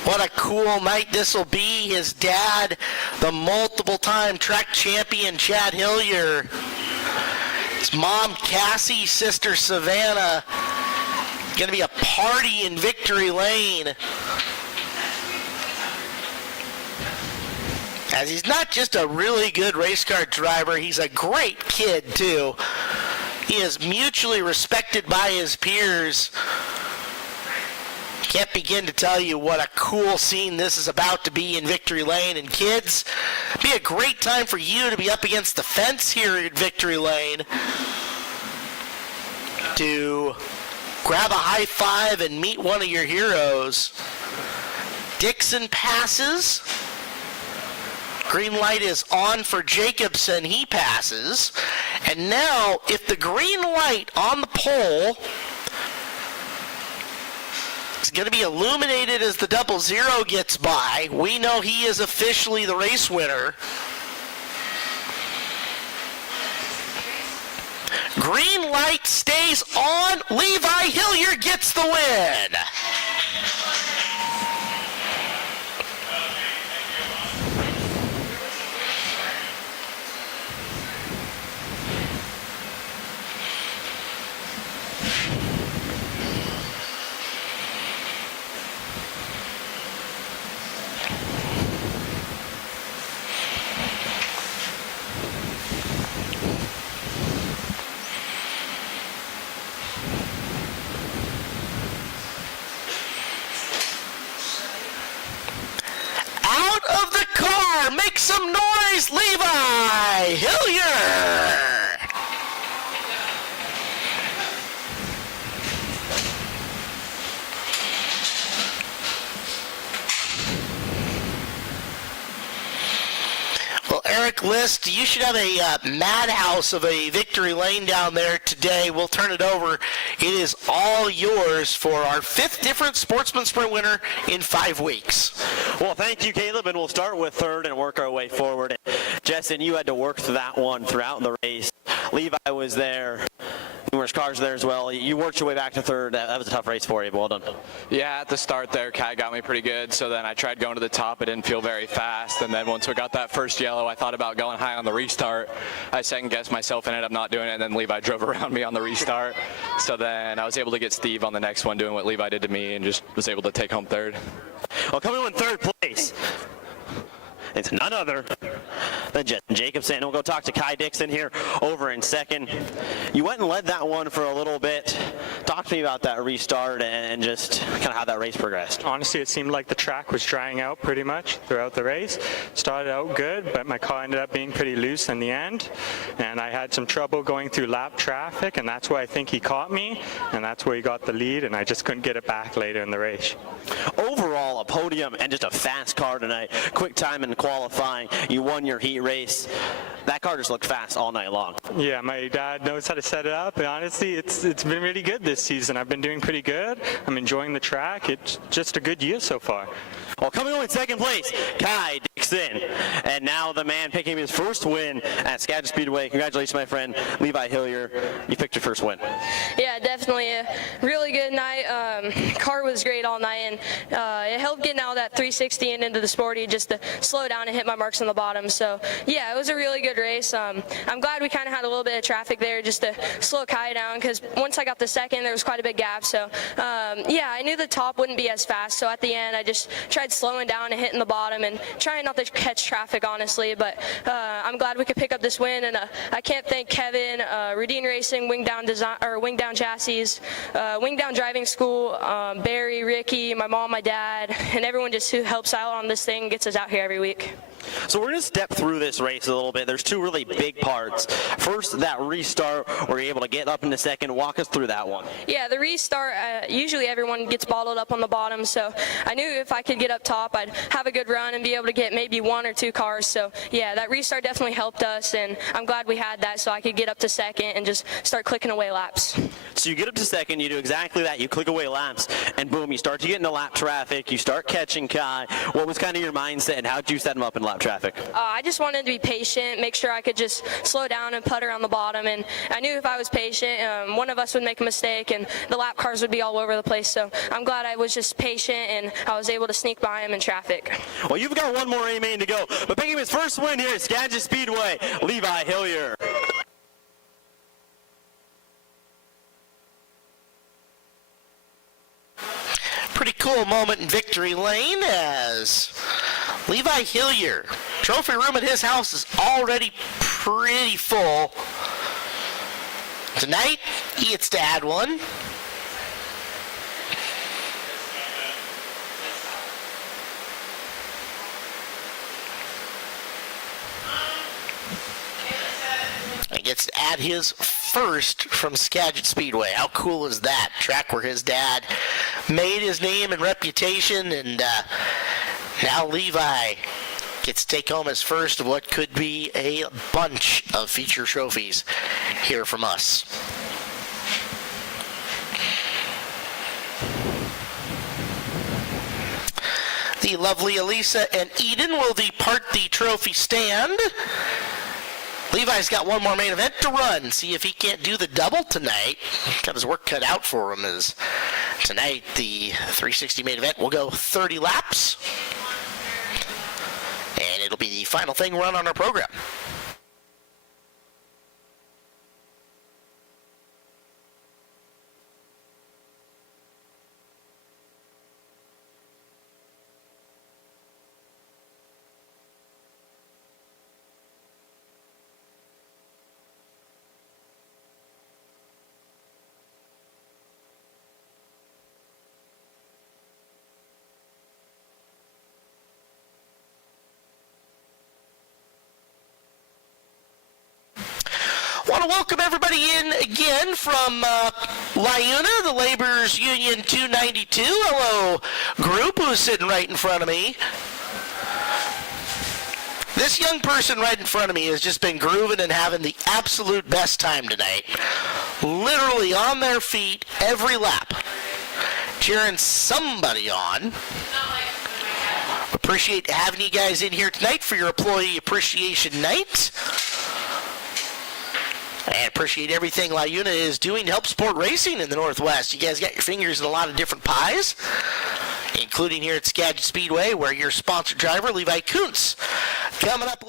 What a cool night this will be. His dad, the multiple-time track champion Chad Hillier. His mom, Cassie, sister, Savannah. Going to be a party in Victory Lane. As he's not just a really good race car driver, he's a great kid, too. He is mutually respected by his peers. Can't begin to tell you what a cool scene this is about to be in Victory Lane. And kids, it'd be a great time for you to be up against the fence here at Victory Lane to grab a high five and meet one of your heroes. Dixon passes. Green light is on for Jacobson. He passes. And now, if the green light on the pole is going to be illuminated as the 00 gets by, we know he is officially the race winner. Green light stays on. Levi Hillier gets the win. Make some noise, Levi Hillier! Well, Eric List, you should have a madhouse of a Victory Lane down there today. We'll turn it over. It is all yours for our 5th different Sportsman Sprint winner in 5 weeks. Well, thank you, Caleb, and we'll start with 3rd and work our way forward. Jessen, you had to work that one throughout the race. Levi was there. Numerous cars there as well. You worked your way back to 3rd. That was a tough race for you. Well done. Yeah, at the start there, Kai got me pretty good. So then I tried going to the top. It didn't feel very fast. And then once we got that first yellow, I thought about going high on the restart. I second-guessed myself and ended up not doing it. And then Levi drove around me on the restart. So then I was able to get Steve on the next one doing what Levi did to me and just was able to take home 3rd. Well, coming in 3rd place, it's none other than Jessen Jacobson. We'll go talk to Kai Dixon here over in 2nd. You went and led that one for a little bit. Talk to me about that restart and just kind of how that race progressed. Honestly, it seemed like the track was drying out pretty much throughout the race. Started out good, but my car ended up being pretty loose in the end. And I had some trouble going through lap traffic, and that's where I think he caught me. And that's where he got the lead, and I just couldn't get it back later in the race. Overall, a podium and just a fast car tonight. Quick time in qualifying. You won your heat race. That car just looked fast all night long. Yeah, my dad knows how to set it up, and honestly, it's been really good this season. I've been doing pretty good. I'm enjoying the track. It's just a good year so far. Well, coming on in 2nd place, Kai Dixon. And now the man picking his first win at Skagit Speedway. Congratulations, my friend, Levi Hillier. You picked your first win. Yeah, definitely a really good night. Car was great all night, and it helped getting out of that 360 and into the sporty just to slow down and hit my marks on the bottom. So yeah, it was a really good race. I'm glad we kind of had a little bit of traffic there just to slow Kai down, because once I got the second, there was quite a big gap. So yeah, I knew the top wouldn't be as fast. So at the end, I just tried slowing down and hitting the bottom and trying not to catch traffic, honestly. But I'm glad we could pick up this win, and I can't thank Kevin, Radine Racing, Wing Down Design, or Wing Down Chassis, Wing Down Driving School, Barry, Ricky, my mom, my dad, and everyone just who helps out on this thing, gets us out here every week. So we're going to step through this race a little bit. There's two really big parts. First, that restart where you're able to get up in the second. Walk us through that one. Yeah, the restart, usually everyone gets bottled up on the bottom, so I knew if I could get up top, I'd have a good run and be able to get maybe one or two cars. So yeah, that restart definitely helped us, and I'm glad we had that so I could get up to second and just start clicking away laps. So you get up to second, you do exactly that. You click away laps, and boom, you start to get into lap traffic. You start catching Kai. What was kind of your mindset, and how did you set him up in lap traffic? I just wanted to be patient, make sure I could just slow down and putter on the bottom, and I knew if I was patient, one of us would make a mistake and the lap cars would be all over the place. So I'm glad I was just patient and I was able to sneak by him in traffic. Well, you've got one more A-main to go, but picking his first win here at Skagit Speedway, Levi Hillier. Pretty cool moment in victory lane as Levi Hillier, trophy room at his house is already pretty full. Tonight, he gets to add one. He gets to add his first from Skagit Speedway. How cool is that? Track where his dad made his name and reputation, and now Levi gets to take home his first of what could be a bunch of feature trophies here from us. The lovely Elisa and Eden will depart the trophy stand. Levi's got one more main event to run. See if he can't do the double tonight. Got his work cut out for him, as tonight the 360 main event will go 30 laps. And it'll be the final thing run on our program. Want to welcome everybody in again from LIUNA, the Laborers Union 292. Hello, group who's sitting right in front of me. This young person right in front of me has just been grooving and having the absolute best time tonight. Literally on their feet every lap, cheering somebody on. Appreciate having you guys in here tonight for your Employee Appreciation Night. I appreciate everything LIUNA is doing to help support racing in the Northwest. You guys got your fingers in a lot of different pies, including here at Skagit Speedway, where your sponsored driver, Levi Kuntz, coming up.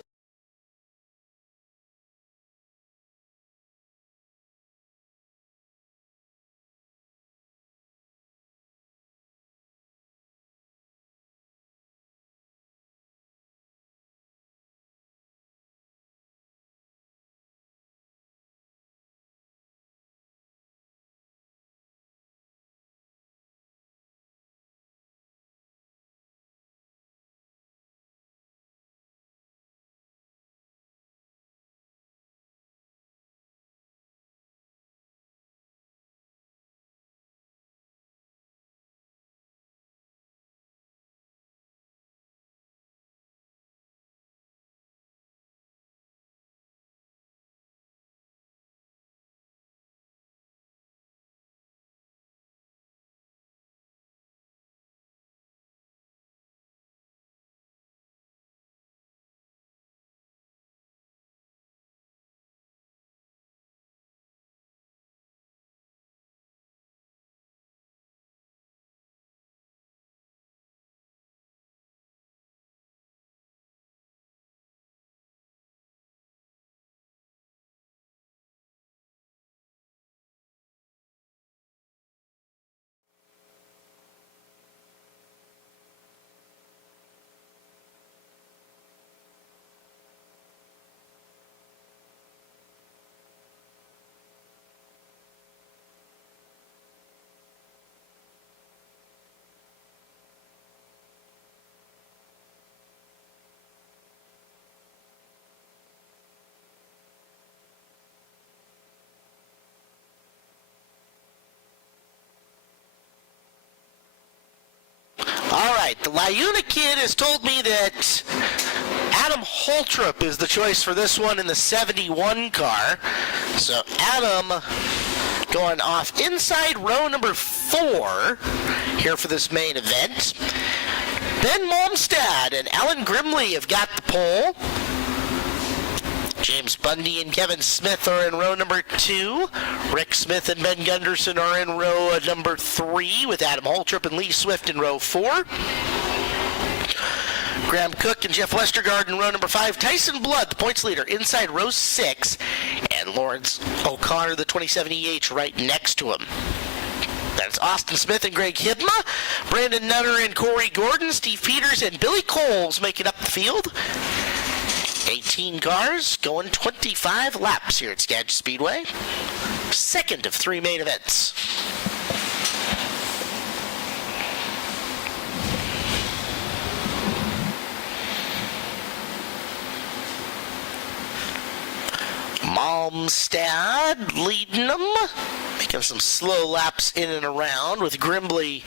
right, the Lyuna kid has told me that Adam Holtrup is the choice for this one in the 71 car. So Adam going off inside row number 4 here for this main event. Ben Malmstad and Alan Grimley have got the pole. James Bundy and Kevin Smith are in row number 2. Rick Smith and Ben Gunderson are in row number 3, with Adam Holtrup and Lee Swift in row 4. Graham Cook and Jeff Westergaard in row number 5. Tyson Blood, the points leader, inside row 6. And Lawrence O'Connor, the 27 EH, right next to him. That's Austin Smith and Greg Hibma. Brandon Nutter and Corey Gordon. Steve Peters and Billy Coles making up the field. 18 cars going 25 laps here at Skagit Speedway. Second of 3 main events. Malmstad leading them, making some slow laps in and around with Grimley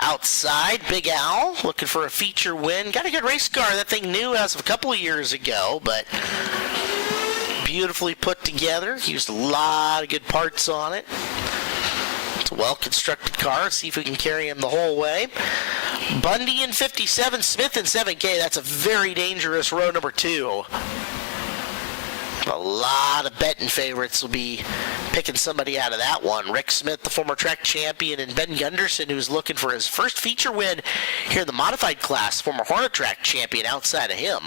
outside. Big Al looking for a feature win. Got a good race car. That thing new as of a couple of years ago, but beautifully put together. Used a lot of good parts on it. It's a well-constructed car. Let's see if we can carry him the whole way. Bundy in 57, Smith in 7K. That's a very dangerous row number 2. A lot of betting favorites will be picking somebody out of that one. Rick Smith, the former track champion, and Ben Gunderson, who's looking for his first feature win here in the modified class, former Hornet track champion outside of him.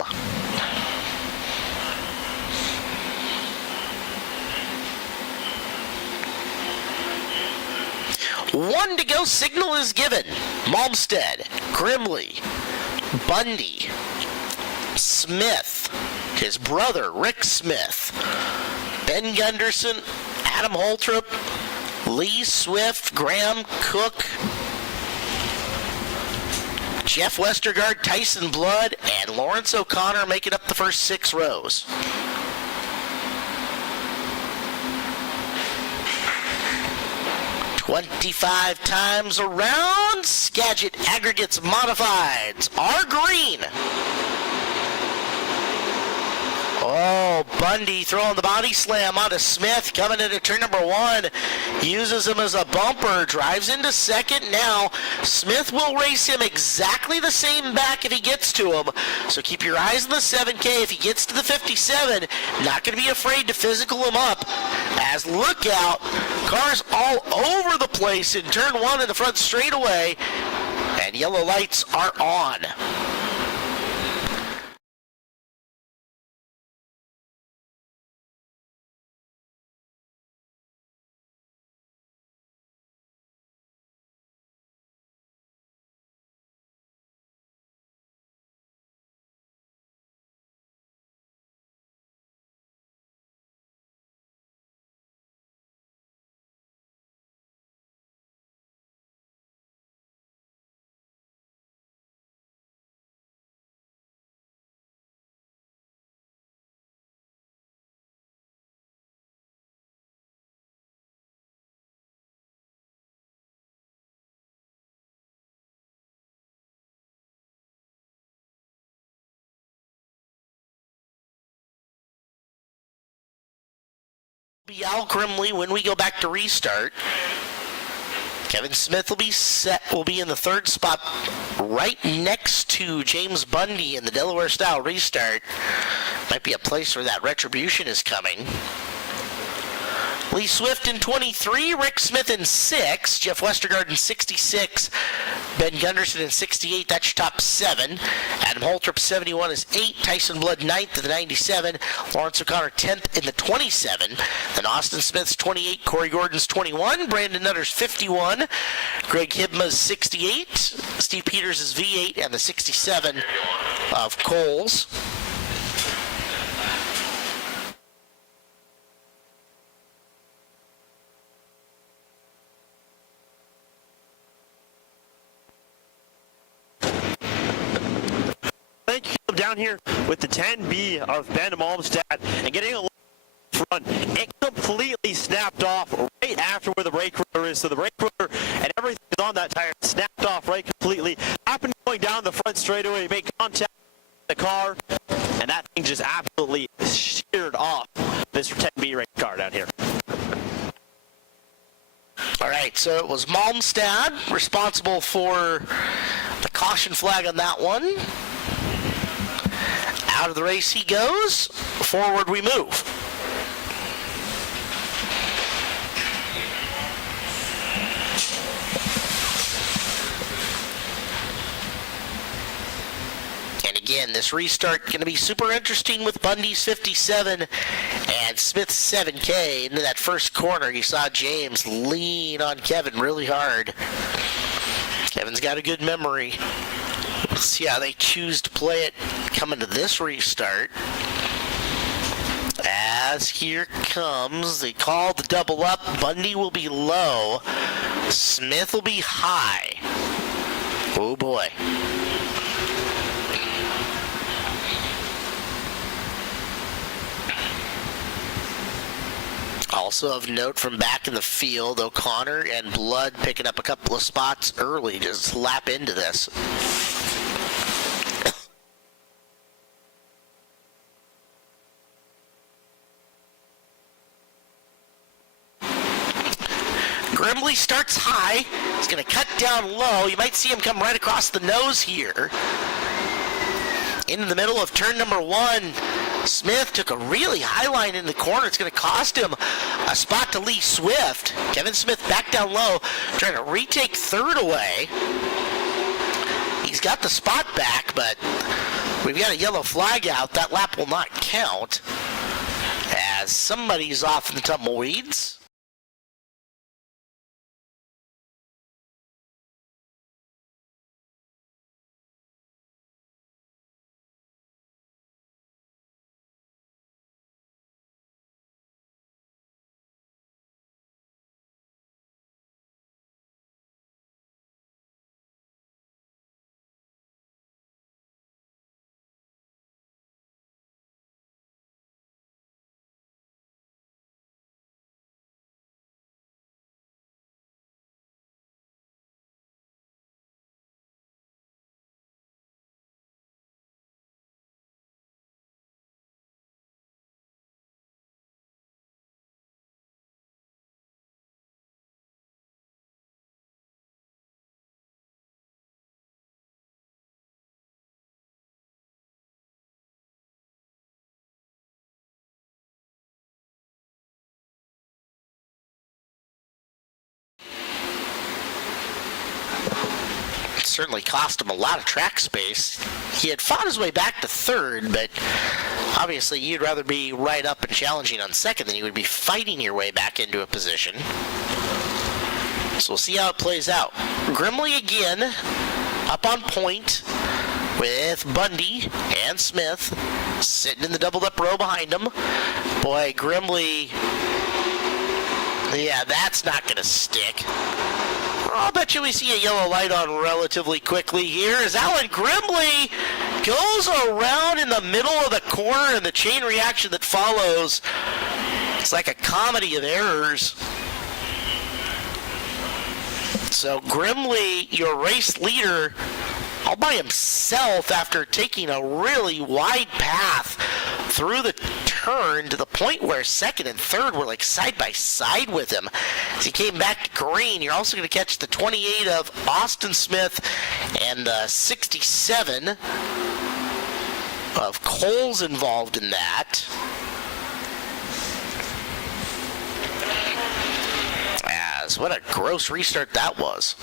One to go, signal is given. Malmstad, Grimley, Bundy, Smith, his brother, Rick Smith, Ben Gunderson, Adam Holtrup, Lee Swift, Graham Cook, Jeff Westergaard, Tyson Blood, and Lawrence O'Connor making up the first 6 rows. "25 times around, Skagit Aggregates Modifieds are green." Oh, Bundy throwing the body slam onto Smith, coming into turn number 1. Uses him as a bumper, drives into second now. Smith will race him exactly the same back if he gets to him. So keep your eyes on the 7K. If he gets to the 57, not going to be afraid to physical him up. As look out, cars all over the place in turn 1 in the front straightaway. And yellow lights are on. Be Al Grimley when we go back to restart. Kevin Smith will be in the 3rd spot right next to James Bundy in the Delaware style restart. Might be a place where that retribution is coming. Lee Swift in 23, Rick Smith in 6, Jeff Westergaard in 66, Ben Gunderson in 68, that's your top 7. Adam Holtrup 71 is 8, Tyson Blood 9th in the 97, Lawrence O'Connor 10th in the 27, then Austin Smith's 28, Corey Gordon's 21, Brandon Nutter's 51, Greg Hibma's 68, Steve Peters is V8, and the 67 of Coles. Down here with the 10B of Ben Malmstad and getting a front. completely snapped off right after where the brake rotor is. So the brake rotor and everything is on that tire snapped off right completely. Happened going down the front straightaway, make contact with the car, and that thing just absolutely sheared off this 10B race car down here. All right, so it was Malmstad responsible for the caution flag on that one. Out of the race he goes. Forward we move. And again, this restart going to be super interesting with Bundy's 57 and Smith's 7K. Into that first corner, you saw James lean on Kevin really hard. Kevin's got a good memory. Let's see how they choose to play it coming to this restart. As here comes, they call the double up. Bundy will be low. Smith will be high. Oh boy. Also of note from back in the field, O'Connor and Blood picking up a couple of spots early to slap into this. Grimley starts high. He's going to cut down low. You might see him come right across the nose here. In the middle of turn number 1, Smith took a really high line in the corner. It's going to cost him a spot to Lee Swift. Kevin Smith back down low, trying to retake third away. He's got the spot back, but we've got a yellow flag out. That lap will not count as somebody's off in the tumbleweeds. Certainly cost him a lot of track space. He had fought his way back to third, but obviously you'd rather be right up and challenging on second than you would be fighting your way back into a position. So we'll see how it plays out. Grimley again up on point with Bundy and Smith sitting in the doubled up row behind him. Boy, Grimley, yeah, that's not going to stick. I'll bet you we see a yellow light on relatively quickly here as Alan Grimley goes around in the middle of the corner, and the chain reaction that follows, it's like a comedy of errors. So Grimley, your race leader, all by himself after taking a really wide path through the turn to the point where second and third were like side by side with him. As he came back to green, you're also going to catch the 28 of Austin Smith and the 67 of Cole's involved in that. As what a gross restart that was.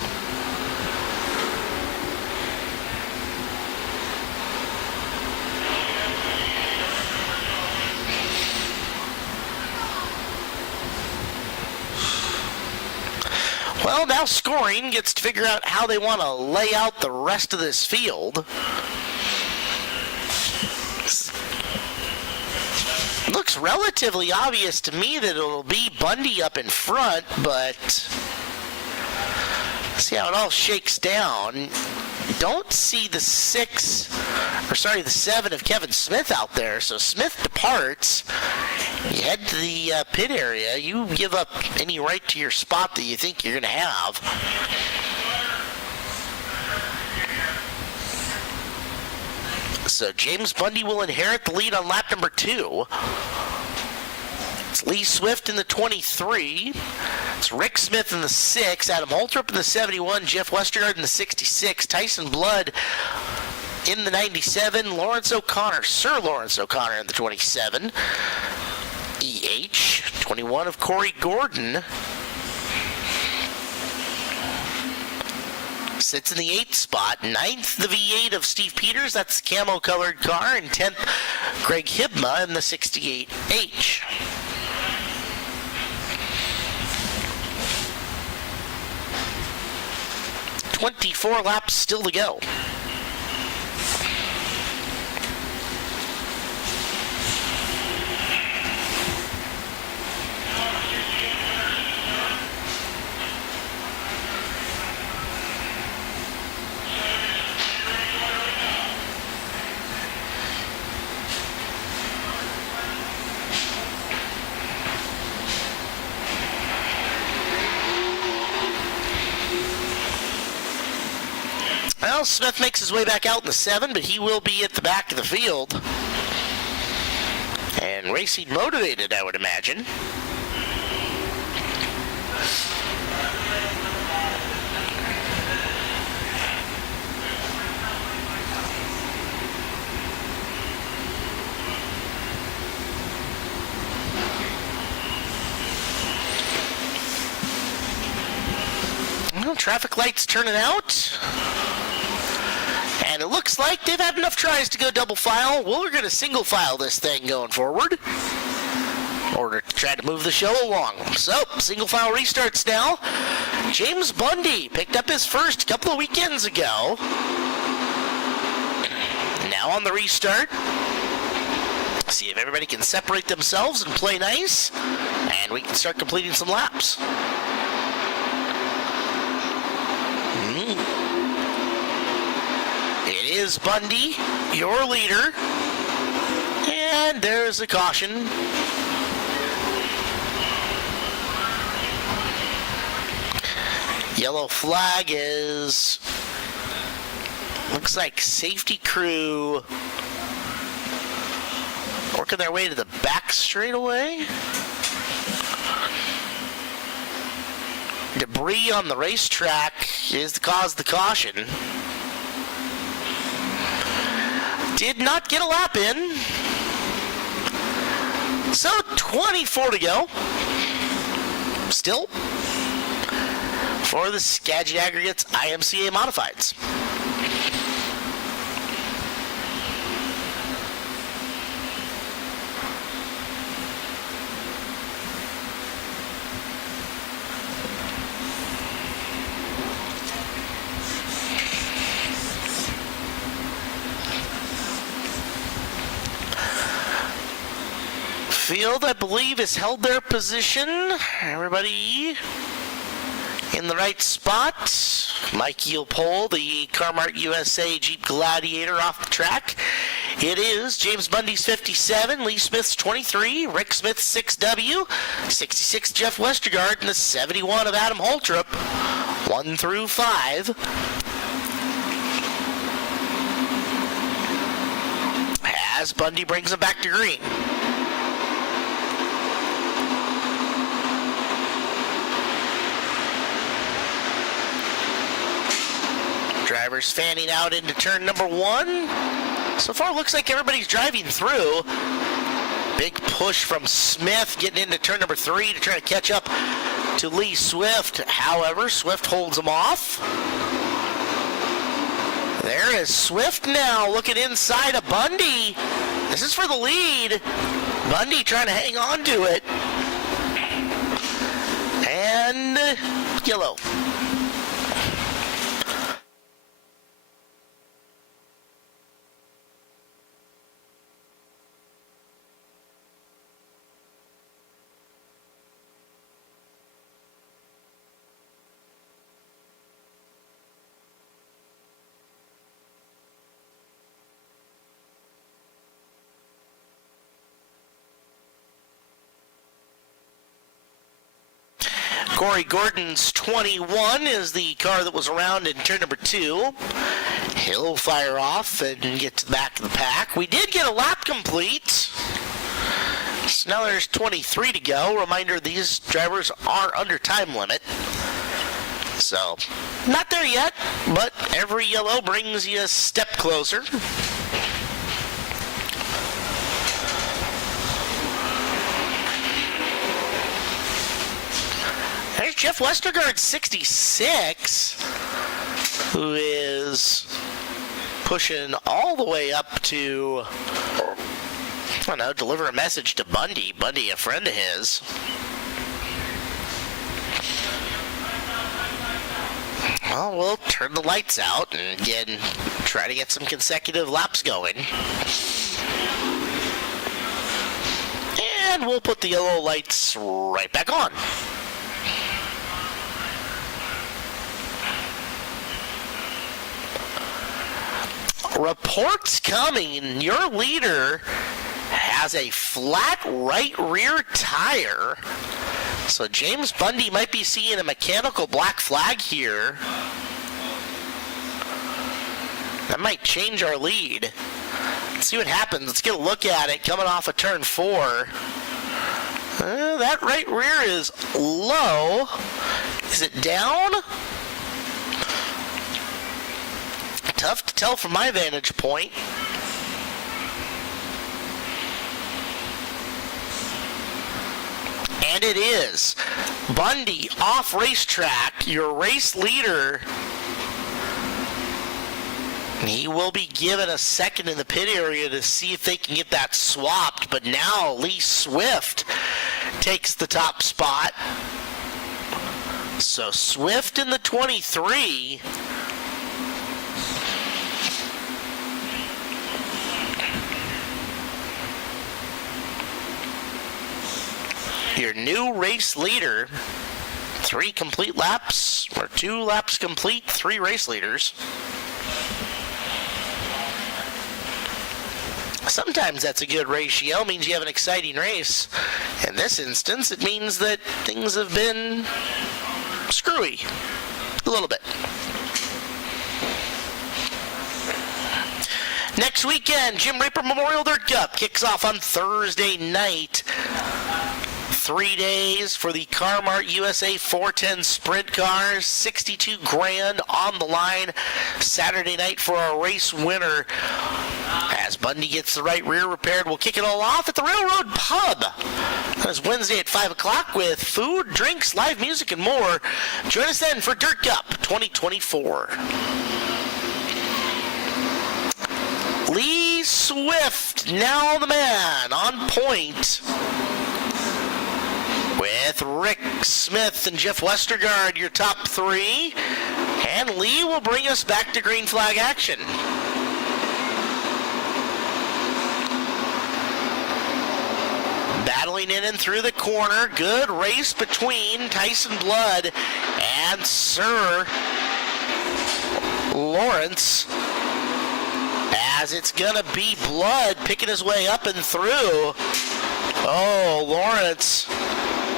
Well, now scoring gets to figure out how they want to lay out the rest of this field. Looks relatively obvious to me that it'll be Bundy up in front, but see how it all shakes down. Don't see the 7 of Kevin Smith out there, so Smith departs, You head to the pit area. You give up any right to your spot that you think you're going to have. So James Bundy will inherit the lead on lap number 2. It's Lee Swift in the 23. It's Rick Smith in the 6. Adam Holtrup in the 71. Jeff Westergaard in the 66. Tyson Blood in the 97. Sir Lawrence O'Connor in the 27. EH 21 of Corey Gordon sits in the 8th spot. 9th, the V8 of Steve Peters. That's the camo-colored car. And 10th, Greg Hibma in the 68H. .24 laps still to go. Well, Smith makes his way back out in the 7, but he will be at the back of the field. And racing motivated, I would imagine. Well, traffic lights turning out. And it looks like they've had enough tries to go double file. Well, we're going to single file this thing going forward in order to try to move the show along. So, single file restarts now. James Bundy picked up his first a couple of weekends ago. Now on the restart. See if everybody can separate themselves and play nice. And we can start completing some laps. It is Bundy, your leader. And there's a caution. Yellow flag is, looks like safety crew working their way to the back straightaway. Debris on the racetrack is the cause of the caution. Did not get a lap in. So 24 to go. Still for the Skagit Aggregates IMCA Modifieds. Field, I believe, has held their position. Everybody in the right spot. Mike Eelpole, the Carmart USA Jeep Gladiator off the track. It is James Bundy's 57, Lee Smith's 23, Rick Smith's 6W, 66 Jeff Westergaard, and the 71 of Adam Holtrup, 1 through 5. As Bundy brings him back to green. Drivers fanning out into turn number 1. So far, looks like everybody's driving through. Big push from Smith getting into turn number 3 to try to catch up to Lee Swift. However, Swift holds him off. There is Swift now looking inside of Bundy. This is for the lead. Bundy trying to hang on to it. And yellow. Corey Gordon's 21 is the car that was around in turn number 2. He'll fire off and get to the back of the pack. We did get a lap complete. So now there's 23 to go. Reminder, these drivers are under time limit. So, not there yet, but every yellow brings you a step closer. There's Jeff Westergaard, 66, who is pushing all the way up to, I don't know, deliver a message to Bundy. Bundy, a friend of his. Well, we'll turn the lights out and again try to get some consecutive laps going. And we'll put the yellow lights right back on. Reports coming. Your leader has a flat right rear tire. So James Bundy might be seeing a mechanical black flag here. That might change our lead. Let's see what happens. Let's get a look at it coming off of turn 4. That right rear is low. Is it down? Tough to tell from my vantage point. And it is. Bundy off racetrack, your race leader. He will be given a second in the pit area to see if they can get that swapped. But now Lee Swift takes the top spot. So Swift in the 23. Your new race leader, 3 complete laps, or 2 laps complete, 3 race leaders. Sometimes that's a good ratio, means you have an exciting race. In this instance, it means that things have been screwy, a little bit. Next weekend, Jim Raper Memorial Dirt Cup kicks off on Thursday night. 3 days for the Car-Mart USA 410 Sprint Cars, 62 grand on the line. Saturday night for our race winner. As Bundy gets the right rear repaired, we'll kick it all off at the Railroad Pub. That's Wednesday at 5 o'clock with food, drinks, live music, and more. Join us then for Dirt Cup 2024. Lee Swift, now the man, on point. With Rick Smith and Jeff Westergaard, your top 3. And Lee will bring us back to green flag action. Battling in and through the corner. Good race between Tyson Blood and Sir Lawrence. As it's going to be Blood picking his way up and through. Oh, Lawrence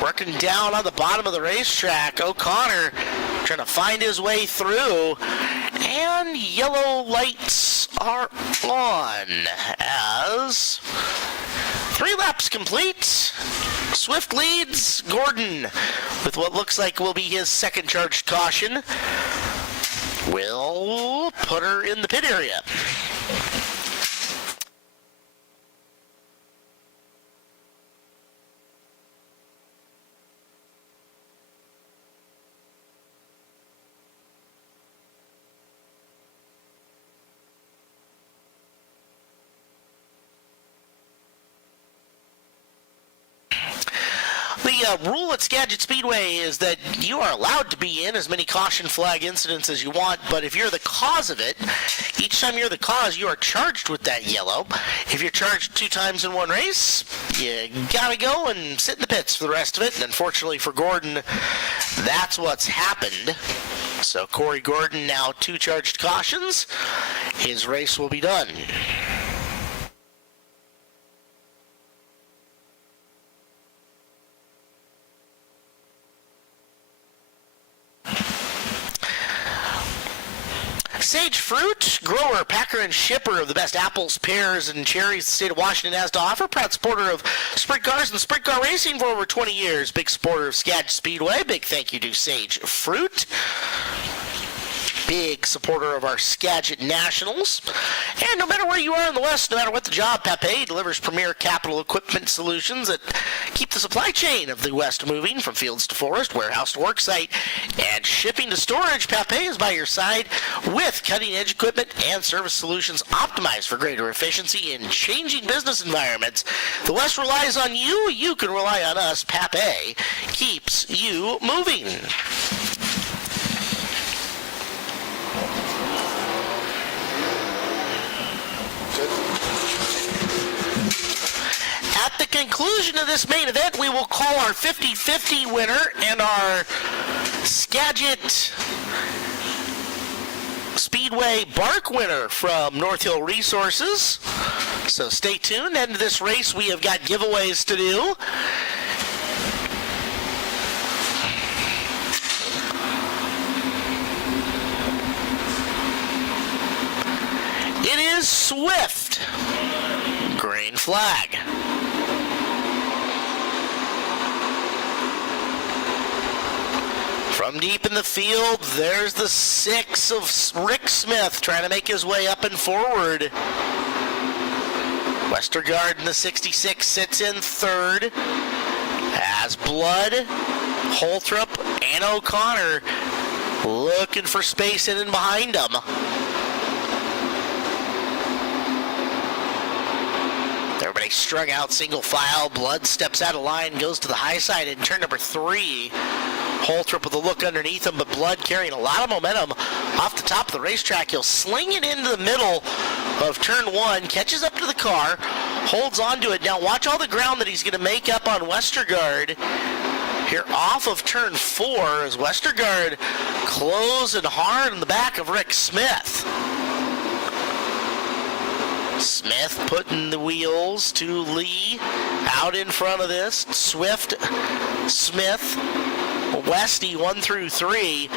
working down on the bottom of the racetrack. O'Connor trying to find his way through. And yellow lights are on as 3 laps complete. Swift leads Gordon with what looks like will be his second charged caution. We'll put her in the pit area. The rule at Skagit Speedway is that you are allowed to be in as many caution flag incidents as you want, but if you're the cause of it, each time you're the cause, you are charged with that yellow. If you're charged 2 times in one race, you gotta go and sit in the pits for the rest of it, and unfortunately for Gordon, that's what's happened. So Corey Gordon now 2 charged cautions. His race will be done. Sage Fruit, grower, packer, and shipper of the best apples, pears, and cherries the state of Washington has to offer. Proud supporter of sprint cars and sprint car racing for over 20 years. Big supporter of Skagit Speedway. Big thank you to Sage Fruit. Big supporter of our Skagit Nationals. And no matter where you are in the West, no matter what the job, Pape delivers premier capital equipment solutions that keep the supply chain of the West moving from fields to forest, warehouse to work site, and shipping to storage. Pape is by your side with cutting-edge equipment and service solutions optimized for greater efficiency in changing business environments. The West relies on you. You can rely on us. Pape keeps you moving. At the conclusion of this main event, we will call our 50-50 winner and our Skagit Speedway Bark winner from North Hill Resources. So stay tuned. End of this race, we have got giveaways to do. It is Swift. Green flag. From deep in the field, there's the 6 of Rick Smith trying to make his way up and forward. Westergaard in the 66 sits in third. As Blood, Holtrup, and O'Connor looking for space in and behind them. Everybody strung out single file. Blood steps out of line, goes to the high side in turn number 3. Holtrup with a look underneath him, but Blood carrying a lot of momentum off the top of the racetrack. He'll sling it into the middle of turn 1, catches up to the car, holds on to it. Now watch all the ground that he's going to make up on Westergaard here off of turn 4 as Westergaard closing hard in the back of Rick Smith. Smith putting the wheels to Lee out in front of this. Swift, Smith, Westy 1 through 3.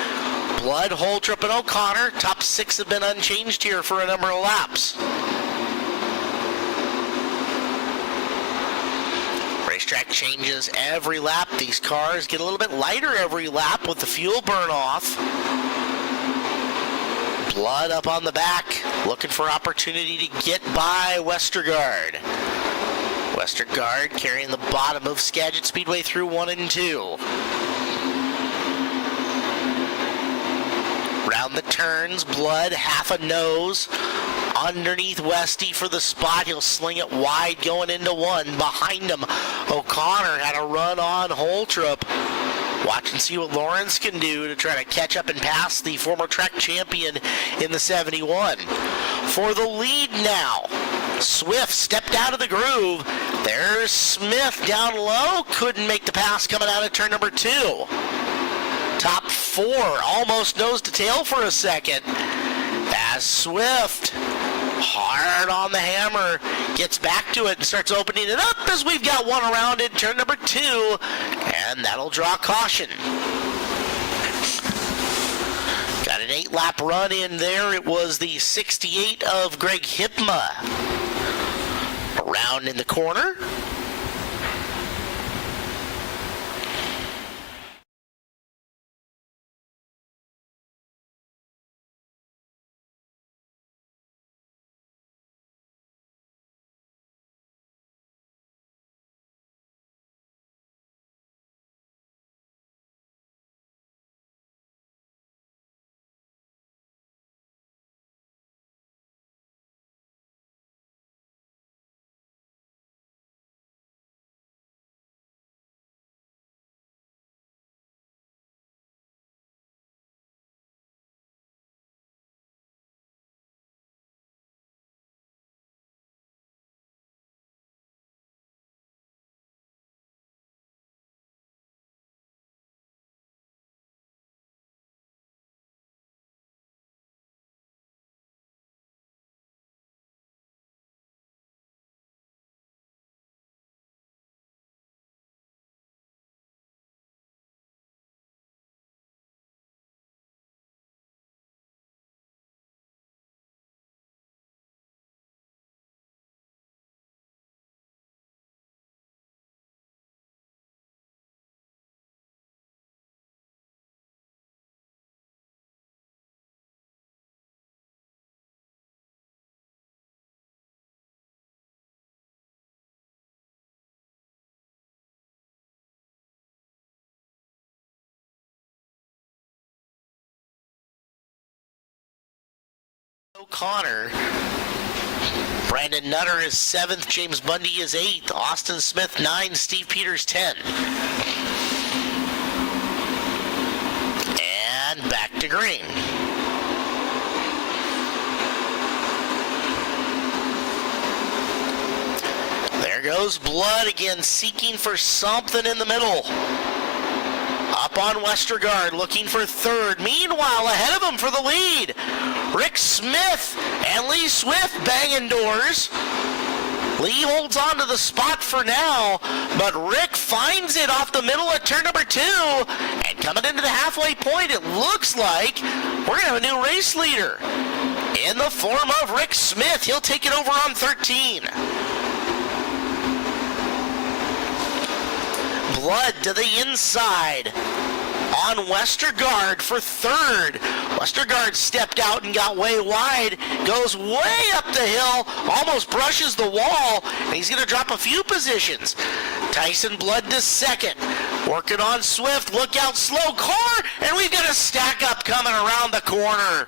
Blood, Holtrup, and O'Connor. Top 6 have been unchanged here for a number of laps. Racetrack changes every lap. These cars get a little bit lighter every lap with the fuel burn off. Blood up on the back, looking for opportunity to get by Westergaard. Westergaard carrying the bottom of Skagit Speedway through 1 and 2. Round the turns, Blood, half a nose. Underneath Westy for the spot. He'll sling it wide going into 1. Behind him, O'Connor had a run on Holtrup. Watch and see what Lawrence can do to try to catch up and pass the former track champion in the 71. For the lead now, Swift stepped out of the groove. There's Smith down low. Couldn't make the pass coming out of turn number 2. Top 4, almost nose to tail for a second. As Swift, hard on the hammer, gets back to it and starts opening it up as we've got one around in turn number 2, and that'll draw caution. Got an 8-lap run in there. It was the 68 of Greg Hipma. Around in the corner. O'Connor. Brandon Nutter is 7th. James Bundy is 8th. Austin Smith 9. Steve Peters 10. And back to green. There goes Blood again, seeking for something in the middle. Up on Westergaard, looking for 3rd. Meanwhile, ahead of him for the lead, Rick Smith and Lee Swift banging doors. Lee holds on to the spot for now, but Rick finds it off the middle of turn number 2. And coming into the halfway point, it looks like we're going to have a new race leader in the form of Rick Smith. He'll take it over on 13. Blood to the inside on Westergaard for 3rd. Westergaard stepped out and got way wide, goes way up the hill, almost brushes the wall, and he's going to drop a few positions. Tyson Blood to 2nd. Working on Swift, look out, slow car, and we've got a stack up coming around the corner.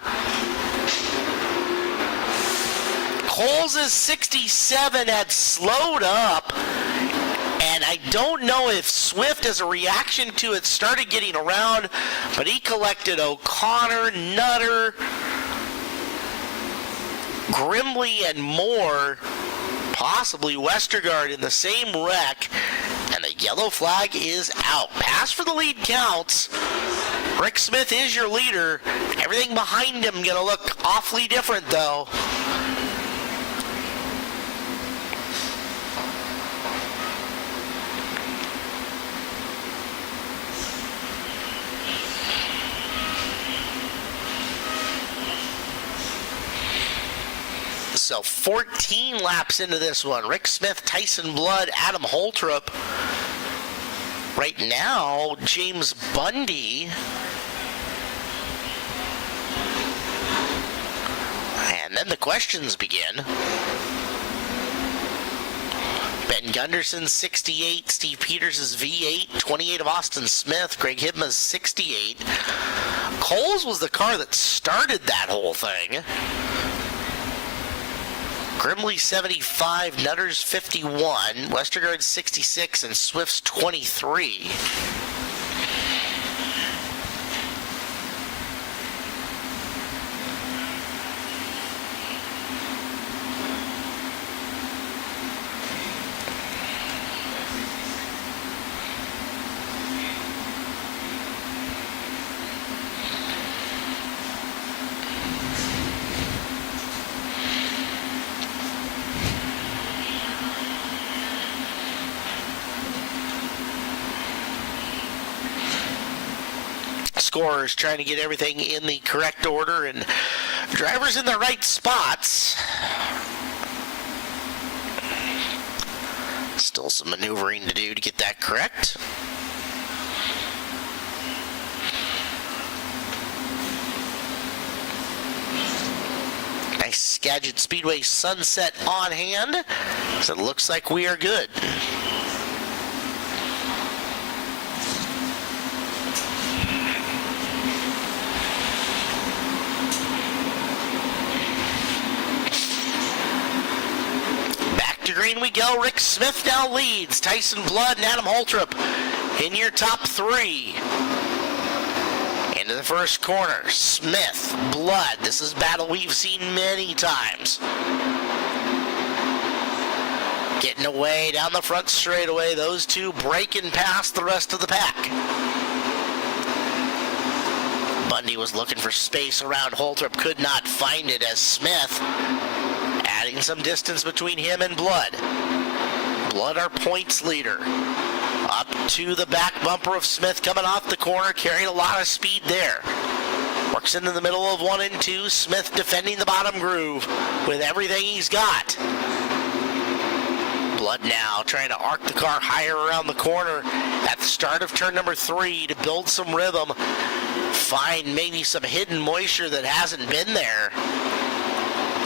Coles' 67 had slowed up. And I don't know if Swift, as a reaction to it, started getting around, but he collected O'Connor, Nutter, Grimley, and more, possibly Westergaard in the same wreck, and the yellow flag is out. Pass for the lead counts. Rick Smith is your leader. Everything behind him going to look awfully different, though. So 14 laps into this one. Rick Smith, Tyson Blood, Adam Holtrup. Right now, James Bundy. And then the questions begin. Ben Gunderson, 68. Steve Peters is V8. 28 of Austin Smith. Greg Hibma's 68. Coles was the car that started that whole thing. Grimley 75, Nutter's 51, Westergaard 66, and Swift's 23. Scorers trying to get everything in the correct order and drivers in the right spots. Still some maneuvering to do to get that correct. Nice Skagit Speedway sunset on hand, so it looks like we are good. Green we go. Rick Smith now leads. Tyson Blood and Adam Holtrup in your top 3. Into the first corner. Smith, Blood. This is a battle we've seen many times. Getting away down the front straightaway. Those two breaking past the rest of the pack. Bundy was looking for space around Holtrup. Could not find it as Smith adding some distance between him and Blood. Blood, our points leader. Up to the back bumper of Smith coming off the corner, carrying a lot of speed there. Works into the middle of 1 and 2. Smith defending the bottom groove with everything he's got. Blood now trying to arc the car higher around the corner at the start of turn number 3 to build some rhythm. Find maybe some hidden moisture that hasn't been there.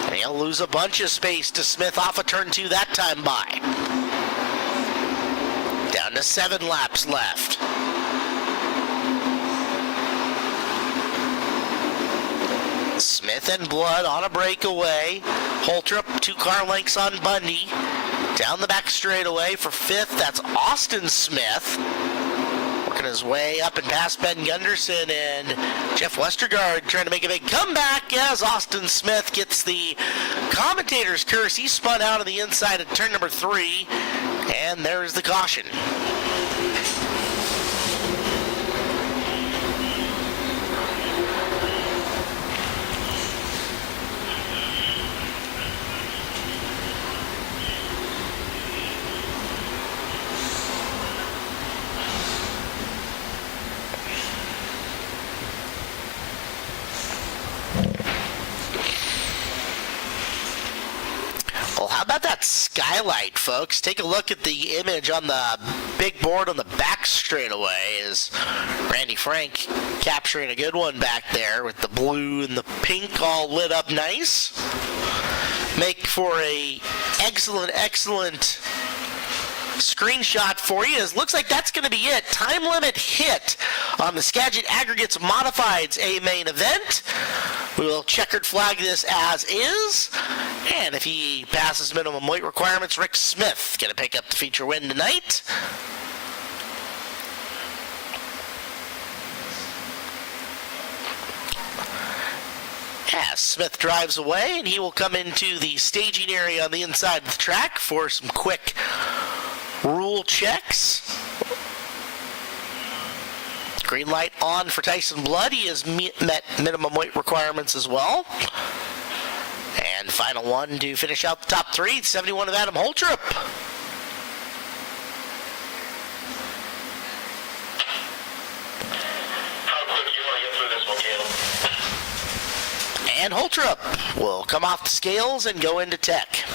And he'll lose a bunch of space to Smith off of turn 2 that time by. Down to 7 laps left. Smith then Blood on a breakaway. Holtrup, 2 car lengths on Bundy. Down the back straightaway for 5th, that's Austin Smith. Working his way up and past Ben Gunderson, and Jeff Westergaard trying to make a big comeback as Austin Smith gets the commentator's curse. He spun out of the inside at turn number 3, and there's the caution. Well, how about that skylight, folks? Take a look at the image on the big board on the back straightaway. Is Randy Frank capturing a good one back there with the blue and the pink all lit up nice. Make for a excellent screenshot for you. It looks like that's going to be it. Time limit hit on the Skagit Aggregates Modifieds A main event. We will checkered flag this as is. And if he passes minimum weight requirements, Rick Smith going to pick up the feature win tonight. As Smith drives away, and he will come into the staging area on the inside of the track for some quick rule checks. Green light on for Tyson Blood. He has met minimum weight requirements as well. And final one to finish out the top 3, 71 of Adam Holtrup. How quick do you want to get through this one, Caleb? And Holtrup will come off the scales and go into tech.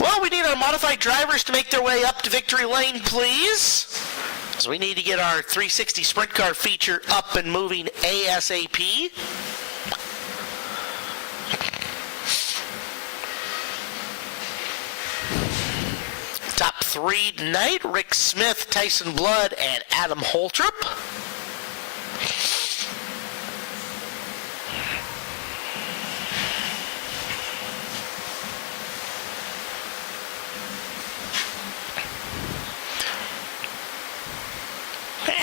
Well, we need our modified drivers to make their way up to victory lane, please. So we need to get our 360 sprint car feature up and moving ASAP. Top 3 tonight, Rick Smith, Tyson Blood, and Adam Holtrup.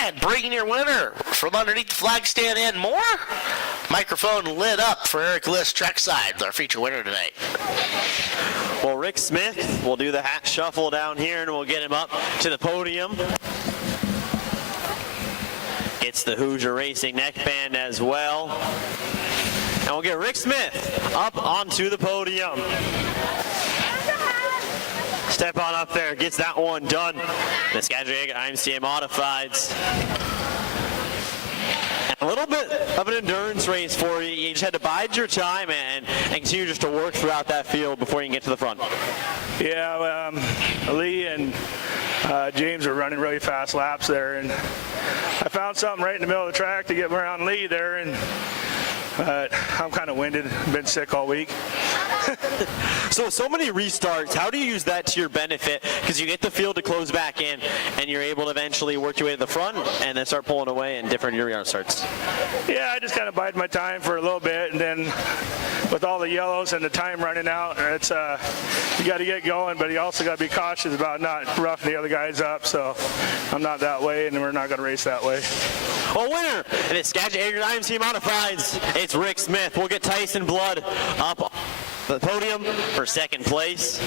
And bringing your winner from underneath the flag stand and more. Microphone lit up for Eric List trackside, our feature winner tonight. Well, Rick Smith will do the hat shuffle down here, and we'll get him up to the podium. Gets the Hoosier Racing neckband as well. And we'll get Rick Smith up onto the podium. Step on up there, gets that one done. The Skagit IMCA Modifieds. A little bit of an endurance race for you. You just had to bide your time and continue just to work throughout that field before you can get to the front. Yeah, Lee and James are running really fast laps there, and I found something right in the middle of the track to get around Lee there, and I'm kind of winded, been sick all week. So many restarts. How do you use that to your benefit? Because you get the field to close back in, and you're able to eventually work your way to the front and then start pulling away in different rear starts. Yeah, I just kind of bide my time for a little bit, and then with all the yellows and the time running out, it's you got to get going, but you also got to be cautious about not roughing the other guys up. So I'm not that way, and we're not going to race that way. Well, winner in the Skagit IMC Modifieds, it's Rick Smith. We'll get Tyson Blood up the podium for second place.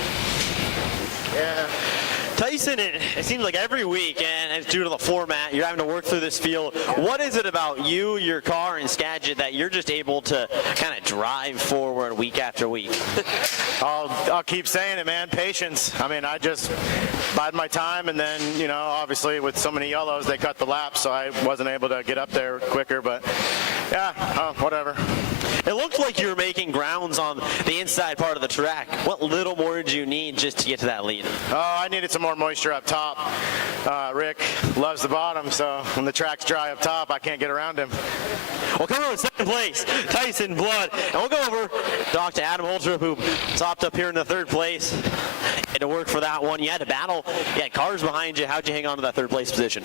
Yeah. Tyson, it seems like every week, and it's due to the format, you're having to work through this field. What is it about you, your car, and Skagit that you're just able to kind of drive forward week after week? I'll keep saying it, man. Patience. I mean, I just bide my time, and then, you know, obviously with so many yellows, they cut the laps, so I wasn't able to get up there quicker. But, yeah, whatever. It looked like you were making grounds on the inside part of the track. What little more did you need just to get to that lead? Oh, I needed some more moisture up top. Rick loves the bottom, so when the track's dry up top, I can't get around him. Well, coming in second place, Tyson Blood. And we'll go over talk to Adam Holtrup, who topped up here in the third place. And to work for that one, you had to battle. You had cars behind you. How'd you hang on to that third place position?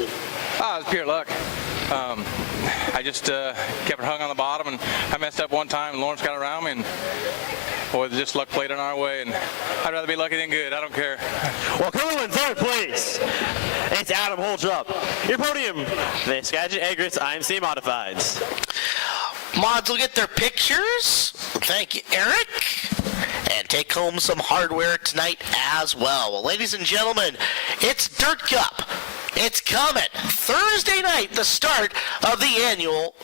Oh, it was pure luck. I just kept it hung on the bottom, and I messed up one time, and Lawrence got around me, and boy, just luck played in our way, and I'd rather be lucky than good. I don't care. Well, coming in third place, it's Adam Holtrup. Your podium, the Skagit Egrets IMC Modifieds. Mods will get their pictures. Thank you, Eric. And take home some hardware tonight as well. Well, ladies and gentlemen, it's Dirt Cup. It's coming. Thursday night, the start of the annual.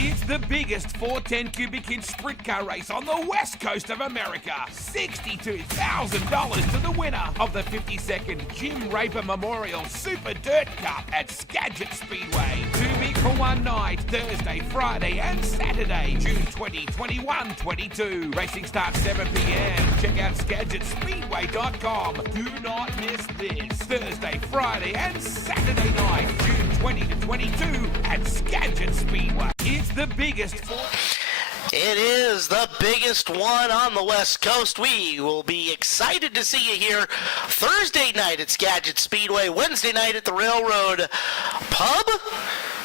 It's the biggest 410 cubic inch sprint car race on the west coast of America. $62,000 to the winner of the 52nd Jim Raper Memorial Super Dirt Cup at Skagit Speedway. 2 big for one night, Thursday, Friday and Saturday, June 20, 21, 22. Racing starts 7 p.m. Check out SkagitSpeedway.com. Do not miss this. Thursday, Friday and Saturday night, June 20 to 22 at Skagit Speedway. It's the biggest. It is the biggest one on the West Coast. We will be excited to see you here Thursday night at Skagit Speedway, Wednesday night at the Railroad Pub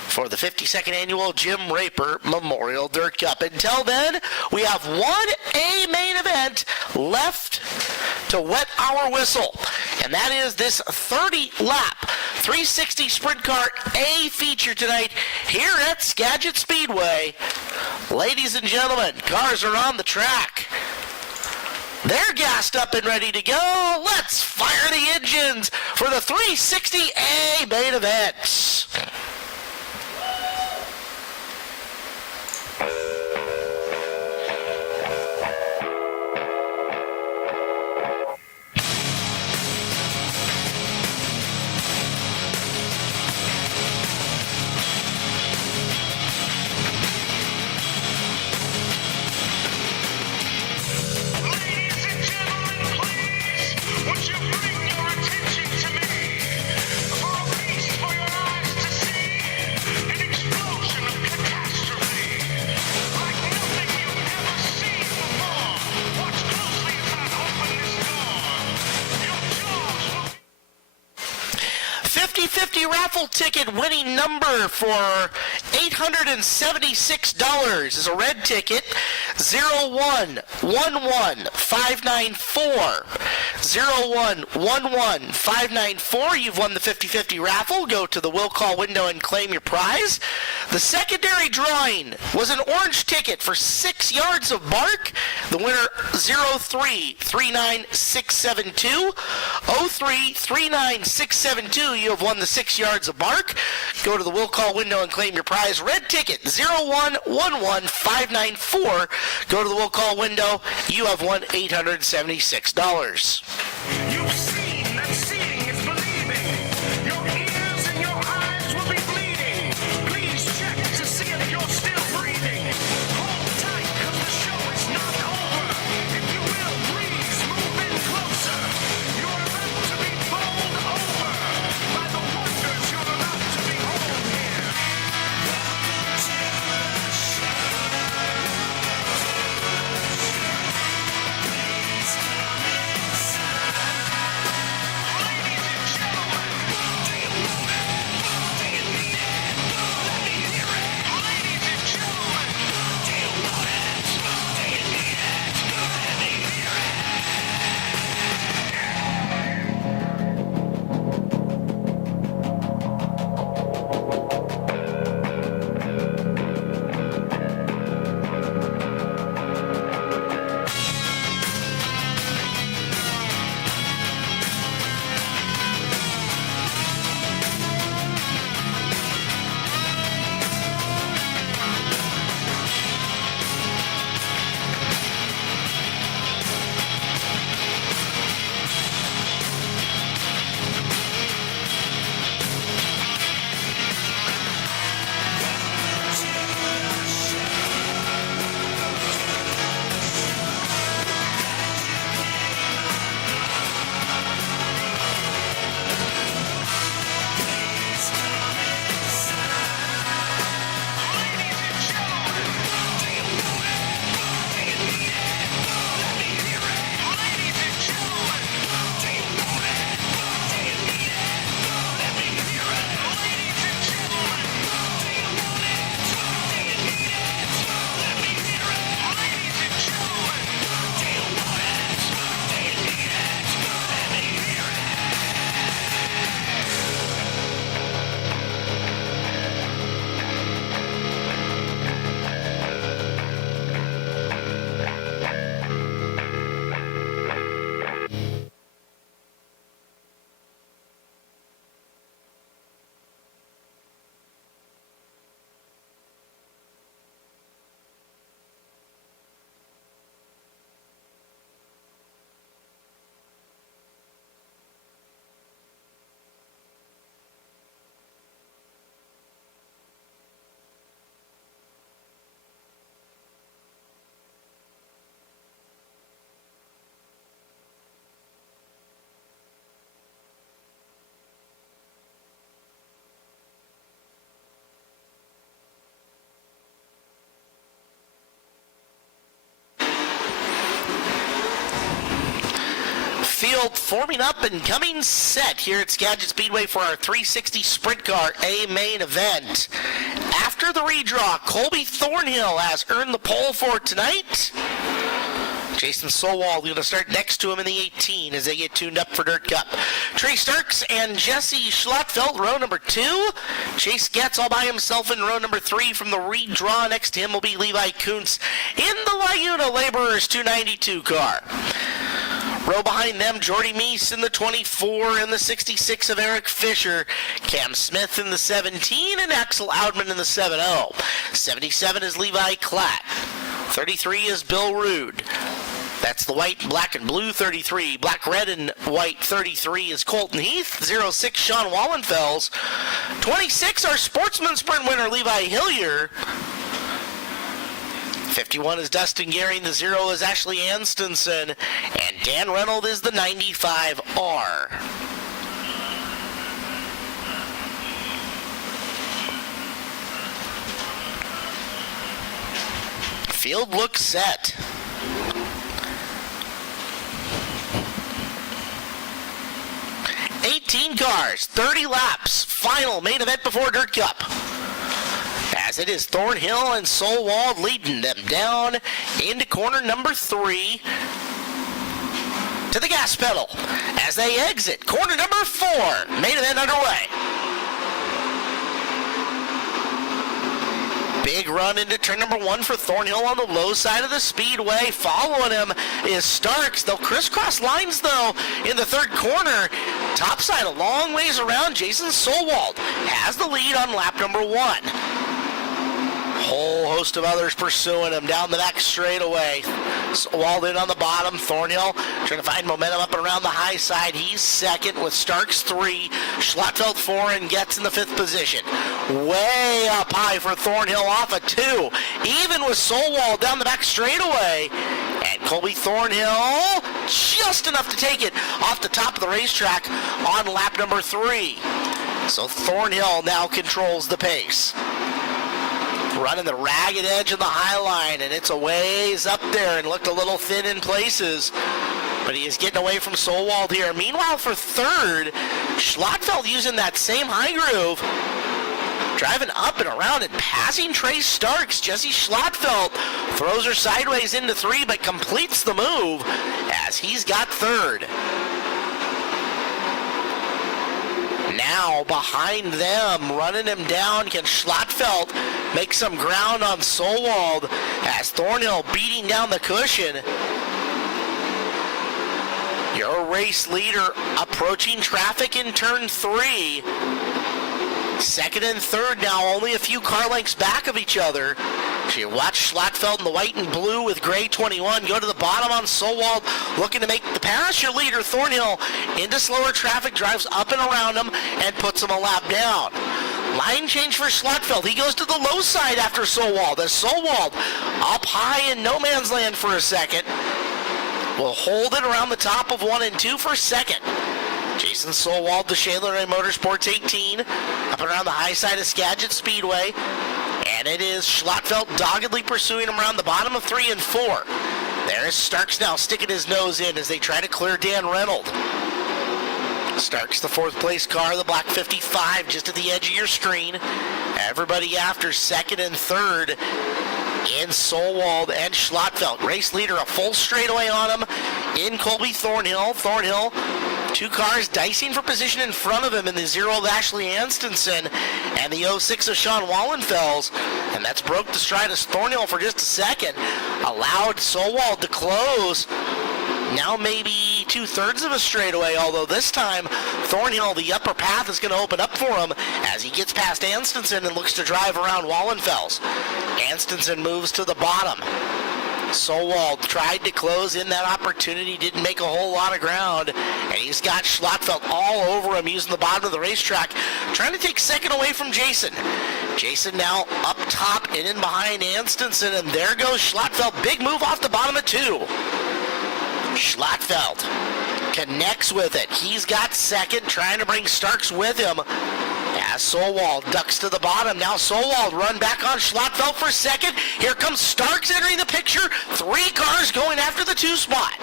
for the 52nd annual Jim Raper Memorial Dirt Cup. Until then, we have one A main event left to wet our whistle, and that is this 30-lap 360 Sprint Car A feature tonight here at Skagit Speedway. Ladies and gentlemen, cars are on the track. They're gassed up and ready to go. Let's fire the engines for the 360A main event. Raffle ticket winning number for $876 is a red ticket, 0111594. 0111594. You've won the 50-50 raffle. Go to the will call window and claim your prize. The secondary drawing was an orange ticket for 6 yards of bark. The winner 0339672. 0339672. You have won the 6 yards of bark. Go to the will call window and claim your prize. Red ticket 0111594. Go to the will call window. You have won $876. You've seen that seeing is believing. Your ears and your eyes will be bleeding. Please check to see if you're still breathing. Hold tight, cause the show is not over. If you will, please move in closer. You're about to be bowled over by the wonders you're about to behold here. Please come inside. field forming up and coming set here at Skagit Speedway for our 360 Sprint Car A main event. After the redraw, Colby Thornhill has earned the pole for tonight. Jason Solwald going to start next to him in the 18 as they get tuned up for Dirt Cup. Trey Starks and Jesse Schlattfeld, row number 2. Chase Getz all by himself in row number 3 from the redraw. Next to him will be Levi Kuntz in the Laguna Laborers 292 car. Row behind them, Jordy Meese in the 24 and the 66 of Eric Fisher, Cam Smith in the 17 and Axel Oudman in the 7-0. 77 is Levi Klatt. 33 is Bill Rude. That's the white, black, and blue 33. Black, red, and white 33 is Colton Heath. 06, Sean Wallenfels. 26, our Sportsman Sprint winner, Levi Hillier. 51 is Dustin Gehring. The 0 is Ashley Anstenson. And Dan Reynolds is the 95R. Field looks set. Cars, 30 laps, final main event before Dirt Cup. As it is Thornhill and Solwald leading them down into corner number 3 to the gas pedal as they exit corner number 4. Main event underway. Big run into turn number 1 for Thornhill on the low side of the speedway. Following him is Starks. They'll crisscross lines, though, in the third corner. Top side a long ways around. Jason Solwald has the lead on lap number 1. Whole host of others pursuing him down the back straightaway. Solwald in on the bottom. Thornhill trying to find momentum up and around the high side. He's second with Starks 3, Schlattfeld 4, and Getz in the 5th position. Way up high for Thornhill off a 2. Even with Solwald down the back straightaway. And Colby Thornhill just enough to take it off the top of the racetrack on lap number 3. So Thornhill now controls the pace. Running the ragged edge of the high line, and it's a ways up there and looked a little thin in places. But he is getting away from Solwald here. Meanwhile, for third, Schlattfeld using that same high groove, driving up and around and passing Trey Starks. Jesse Schlattfeld throws her sideways into 3, but completes the move as he's got third. Now behind them, running him down, can Schlattfeld make some ground on Solwald as Thornhill beating down the cushion. Your race leader approaching traffic in turn 3. Second and third now only a few car lengths back of each other. So you watch Schlattfeld in the white and blue with gray 21 go to the bottom on Solwald, looking to make the pass. Your leader, Thornhill, into slower traffic, drives up and around him and puts him a lap down. Line change for Schlattfeld. He goes to the low side after Solwald. As Solwald up high in no man's land for a second, will hold it around the top of 1 and 2 for second. Jason Solwald, the Shaler Motorsports 18, up and around the high side of Skagit Speedway. And it is Schlattfeld doggedly pursuing him around the bottom of 3 and 4. There is Starks now sticking his nose in as they try to clear Dan Reynolds. Starks, the 4th place car, the black 55, just at the edge of your screen. Everybody after second and third in Solwald and Schlattfeld. Race leader, a full straightaway on him in Colby Thornhill. Thornhill, 2 cars dicing for position in front of him in the 0 of Ashley Anstenson and the 06 of Sean Wallenfels. And that's broke the stride of Thornhill for just a second. Allowed Solwald to close. Now maybe 2/3 of a straightaway, although this time Thornhill, the upper path is going to open up for him as he gets past Anstenson and looks to drive around Wallenfels. Anstenson moves to the bottom. Solwald tried to close in that opportunity, didn't make a whole lot of ground, and he's got Schlattfeld all over him using the bottom of the racetrack, trying to take second away from Jason. Jason now up top and in behind Anstenson, and there goes Schlattfeld. Big move off the bottom of 2. Schlattfeld connects with it. He's got second, trying to bring Starks with him. As Solwald ducks to the bottom. Now Solwald run back on Schlattfeld for second. Here comes Starks entering the picture. 3 cars going after the 2 spot.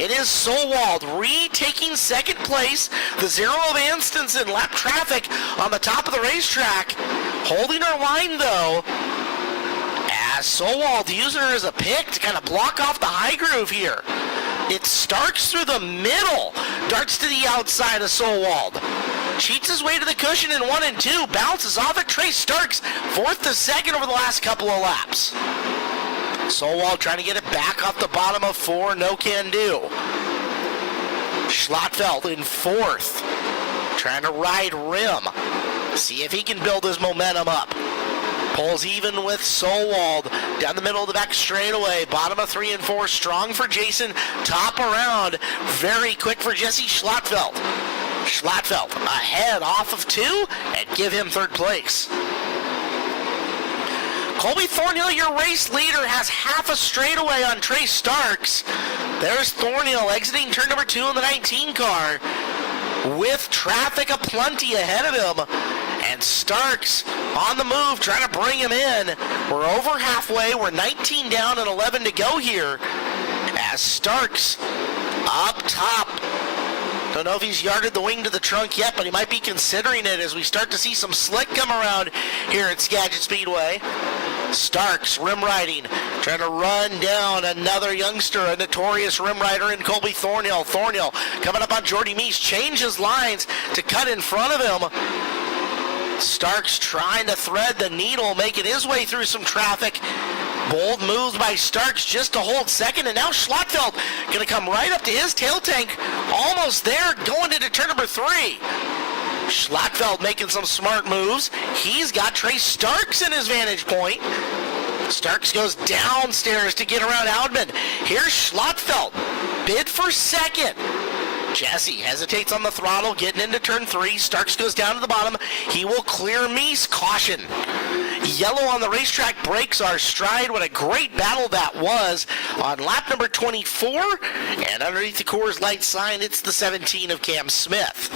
It is Solwald retaking second place. The 0 of Anstonson lap traffic on the top of the racetrack. Holding our line though, as Solwald using her as a pick to kind of block off the high groove here. It Starks through the middle, darts to the outside of Solwald. Cheats his way to the cushion in 1 and 2, bounces off at Trey Starks, 4th to 2nd over the last couple of laps. Solwald trying to get it back off the bottom of 4, no can do. Schlattfeld in 4th, trying to ride rim, see if he can build his momentum up. Pulls even with Solwald down the middle of the back straightaway. Bottom of 3 and 4, strong for Jason. Top around, very quick for Jesse Schlattfeld. Schlattfeld ahead off of 2 and give him 3rd place. Colby Thornhill, your race leader, has half a straightaway on Trey Starks. There's Thornhill exiting turn number 2 in the 19 car with traffic aplenty ahead of him. And Starks on the move, trying to bring him in. We're over halfway. We're 19 down and 11 to go here. As Starks up top. Don't know if he's yarded the wing to the trunk yet, but he might be considering it as we start to see some slick come around here at Skagit Speedway. Starks rim riding, trying to run down another youngster, a notorious rim rider in Colby Thornhill. Thornhill coming up on Jordy Meese, changes lines to cut in front of him. Starks trying to thread the needle, making his way through some traffic. Bold moves by Starks just to hold second, and now Schlattfeld going to come right up to his tail tank, almost there, going into turn number 3. Schlattfeld making some smart moves. He's got Trey Starks in his vantage point. Starks goes downstairs to get around Outman. Here's Schlattfeld, bid for second. Jesse hesitates on the throttle, getting into turn 3. Starks goes down to the bottom. He will clear Meese. Caution. Yellow on the racetrack breaks our stride. What a great battle that was on lap number 24. And underneath the Coors Light sign, it's the 17 of Cam Smith.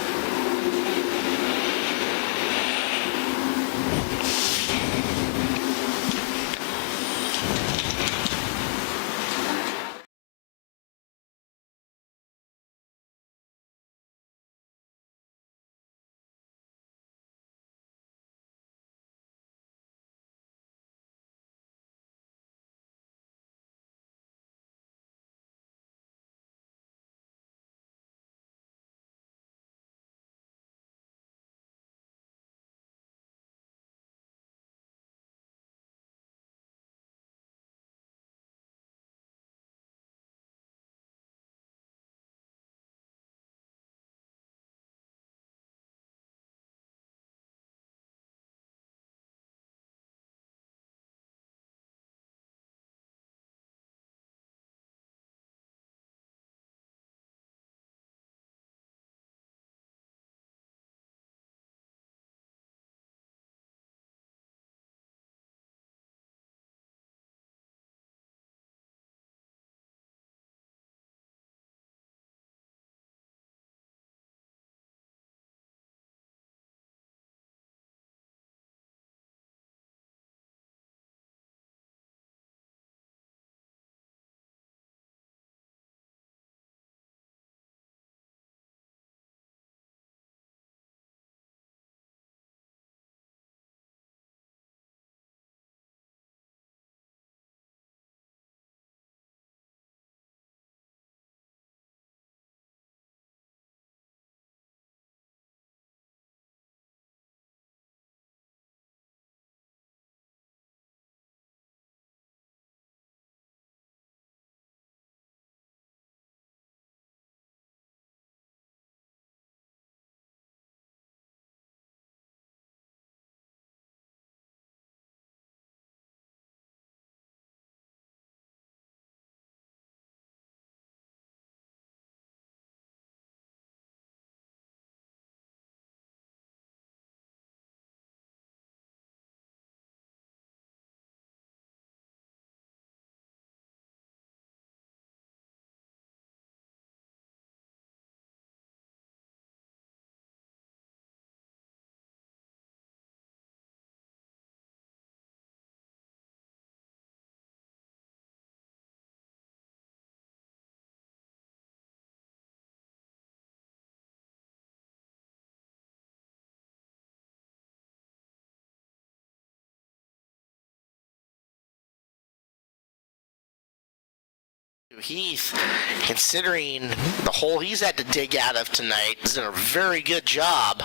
Heath, considering the hole he's had to dig out of tonight, has done a very good job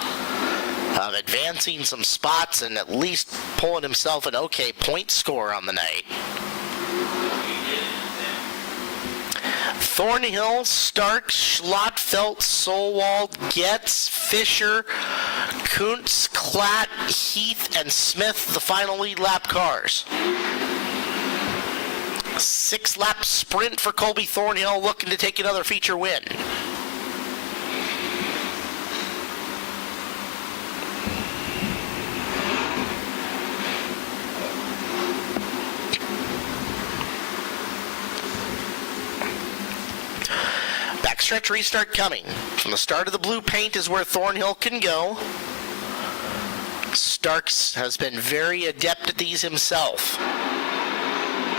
of advancing some spots and at least pulling himself an okay point score on the night. Thornhill, Stark, Schlotfelt, Solwald, Getz, Fisher, Kuntz, Klatt, Heath, and Smith, the final lead lap cars. 6-lap sprint for Colby Thornhill, looking to take another feature win. Backstretch restart coming. From the start of the blue paint is where Thornhill can go. Starks has been very adept at these himself.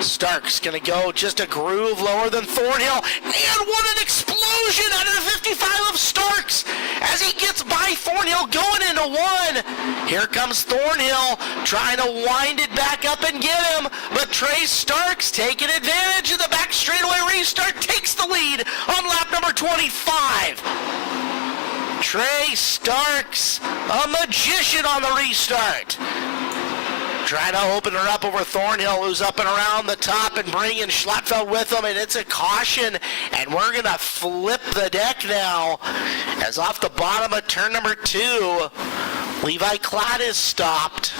Stark's going to go just a groove lower than Thornhill. And what an explosion out of the 55 of Starks as he gets by Thornhill going into one. Here comes Thornhill trying to wind it back up and get him. But Trey Starks taking advantage of the back straightaway restart, takes the lead on lap number 25. Trey Starks, a magician on the restart. Trying to open her up over Thornhill, who's up and around the top and bringing Schlotfeld with him, and it's a caution, and we're going to flip the deck now as off the bottom of turn number 2, Levi Klatt is stopped.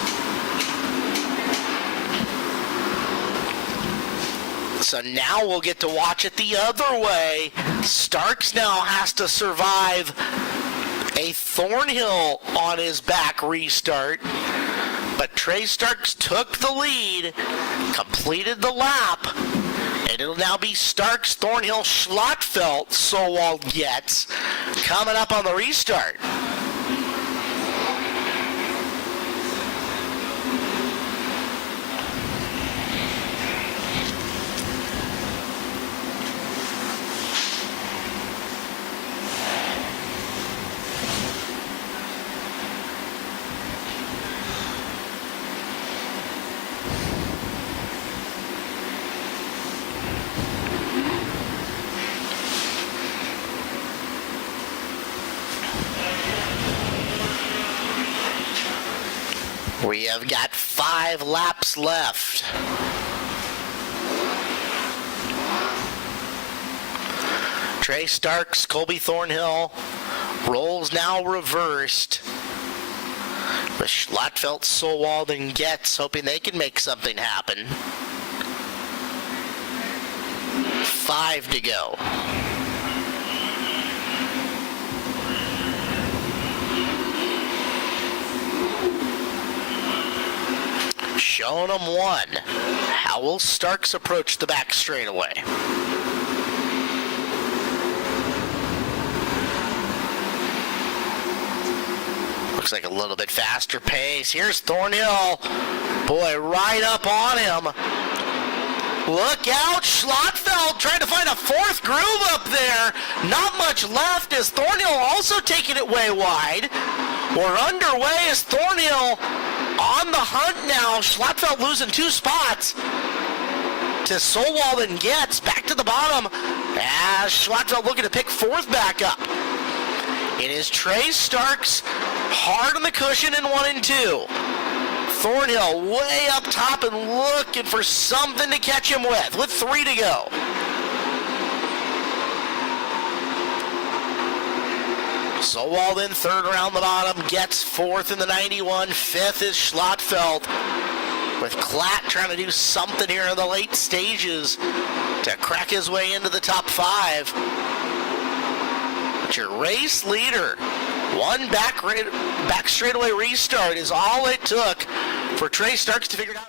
So now we'll get to watch it the other way. Starks now has to survive a Thornhill on his back restart. But Trey Starks took the lead, completed the lap, and it'll now be Starks, Thornhill, Schlotfelt, Solwald, Getz coming up on the restart. We have got 5 laps left. Trey Starks, Colby Thornhill, roles now reversed. With Schlotfelt, Solwald, and Getz hoping they can make something happen. 5 to go. Showing them 1. How will Starks approach the back straightaway? Looks like a little bit faster pace. Here's Thornhill. Boy, right up on him. Look out, Schlotfeld trying to find a 4th groove up there. Not much left as Thornhill also taking it way wide. We're underway as Thornhill on the hunt now. Schlotfeld losing 2 spots to Solwald and Getz back to the bottom as Schlotfeld looking to pick 4th back up. It is Trey Starks hard on the cushion in 1 and 2. Thornhill way up top and looking for something to catch him with 3 to go. Solwald in 3rd around the bottom, Getz 4th in the 91, 5th is Schlotfeld. With Klatt trying to do something here in the late stages to crack his way into the top 5. But your race leader, 1 back straightaway restart is all it took for Trey Starks to figure it out.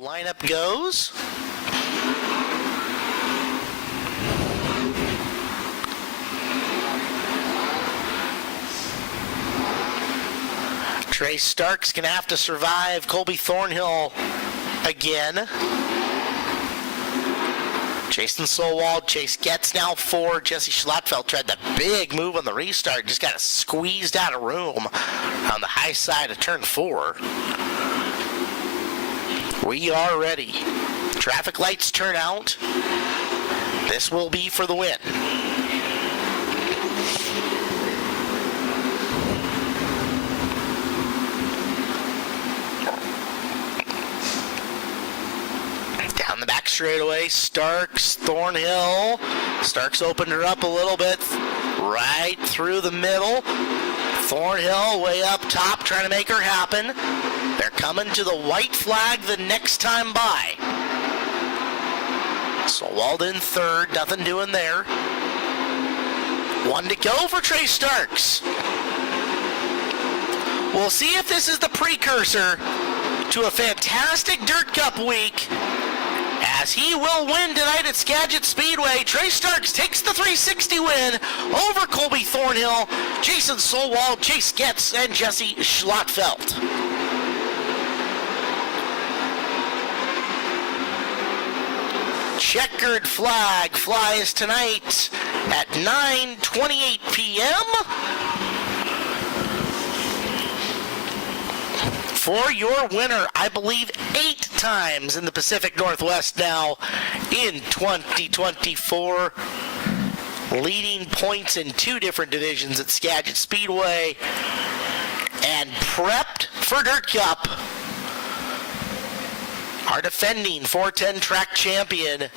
Lineup goes. Trey Stark's going to have to survive Colby Thornhill again. Jason Solwald, Chase Getz now 4. Jesse Schlattfeld tried the big move on the restart. Just got squeezed out of room on the high side of turn 4. We are ready. Traffic lights turn out. This will be for the win. Down the back straightaway, Starks, Thornhill. Starks opened her up a little bit, right through the middle. Thornhill way up top, trying to make her happen. They're coming to the white flag the next time by. Solwald in third, nothing doing there. One to go for Trey Starks. We'll see if this is the precursor to a fantastic Dirt Cup week, as he will win tonight at Skagit Speedway. Trey Starks takes the 360 win over Colby Thornhill, Jason Solwald, Chase Getz, and Jesse Schlattfeld. Checkered flag flies tonight at 9:28 p.m. for your winner, I believe 8 times in the Pacific Northwest now in 2024. Leading points in 2 different divisions at Skagit Speedway and prepped for Dirt Cup. Our defending 410 track champion,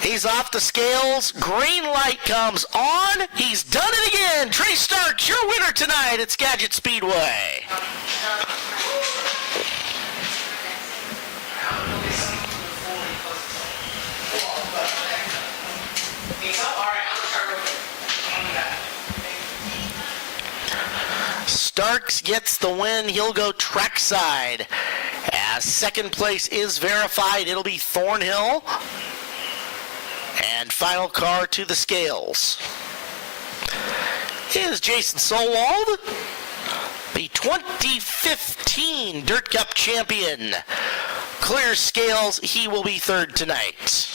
he's off the scales. Green light comes on. He's done it again. Trey Starks, your winner tonight at Skagit Speedway. Starks gets the win. He'll go trackside. As second place is verified, it'll be Thornhill. And final car to the scales is Jason Solwald, the 2015 Dirt Cup champion. Clear scales, he will be third tonight.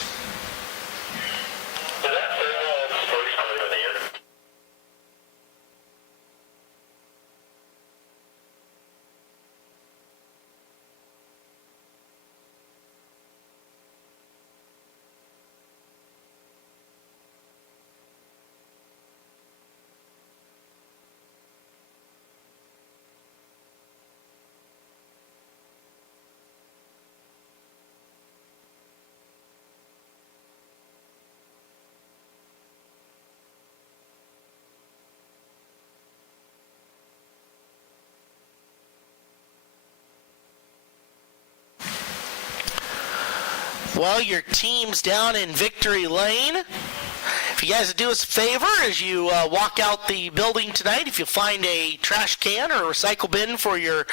Well, your team's down in Victory Lane. If you guys would do us a favor as you walk out the building tonight, if you find a trash can or a recycle bin for your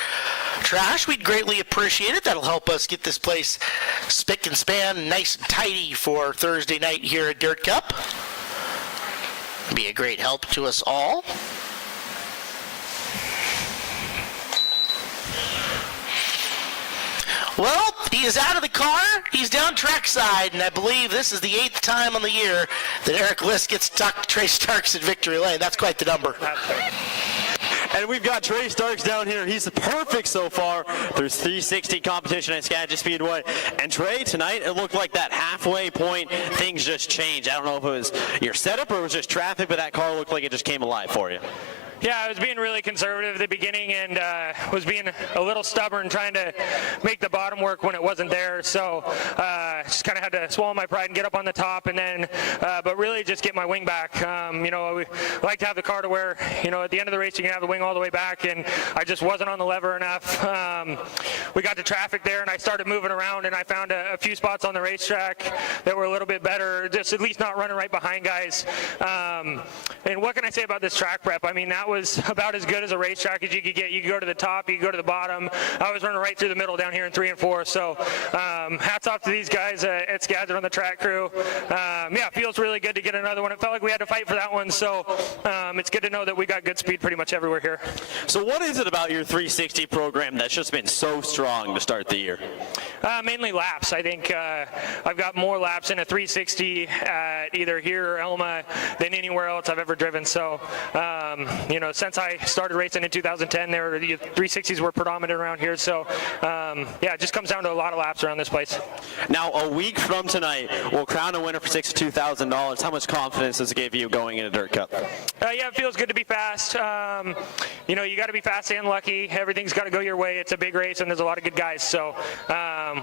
trash, we'd greatly appreciate it. That'll help us get this place spick and span, nice and tidy for Thursday night here at Dirt Cup. Be a great help to us all. Well, he is out of the car. He's down trackside, and I believe this is the 8th time on the year that Eric List gets to talk to Trey Starks at Victory Lane. That's quite the number. And we've got Trey Starks down here. He's perfect so far through 360 competition at Skagit Speedway. And Trey, tonight, it looked like that halfway point, things just changed. I don't know if it was your setup or it was just traffic, but that car looked like it just came alive for you. Yeah, I was being really conservative at the beginning and was being a little stubborn trying to make the bottom work when it wasn't there. So just kind of had to swallow my pride and get up on the top, and then, but really just get my wing back. We like to have the car to where, at the end of the race you can have the wing all the way back, and I just wasn't on the lever enough. We got to traffic there, and I started moving around, and I found a few spots on the racetrack that were a little bit better, just at least not running right behind guys. And what can I say about this track prep? I mean, that was about as good as a racetrack as you could get. You could go to the top, you could go to the bottom. I was running right through the middle down here in 3 and 4. So hats off to these guys at Skagit on the track crew. It feels really good to get another one. It felt like we had to fight for that one. So it's good to know that we got good speed pretty much everywhere here. So what is it about your 360 program that's just been so strong to start the year? Mainly laps. I think I've got more laps in a 360 at either here or Elma than anywhere else I've ever driven. So, since I started racing in 2010, the 360s were predominant around here. So, it just comes down to a lot of laps around this place. Now, a week from tonight, we'll crown a winner for $62,000. How much confidence does it give you going into Dirt Cup? It feels good to be fast. You got to be fast and lucky. Everything's got to go your way. It's a big race, and there's a lot of good guys. So,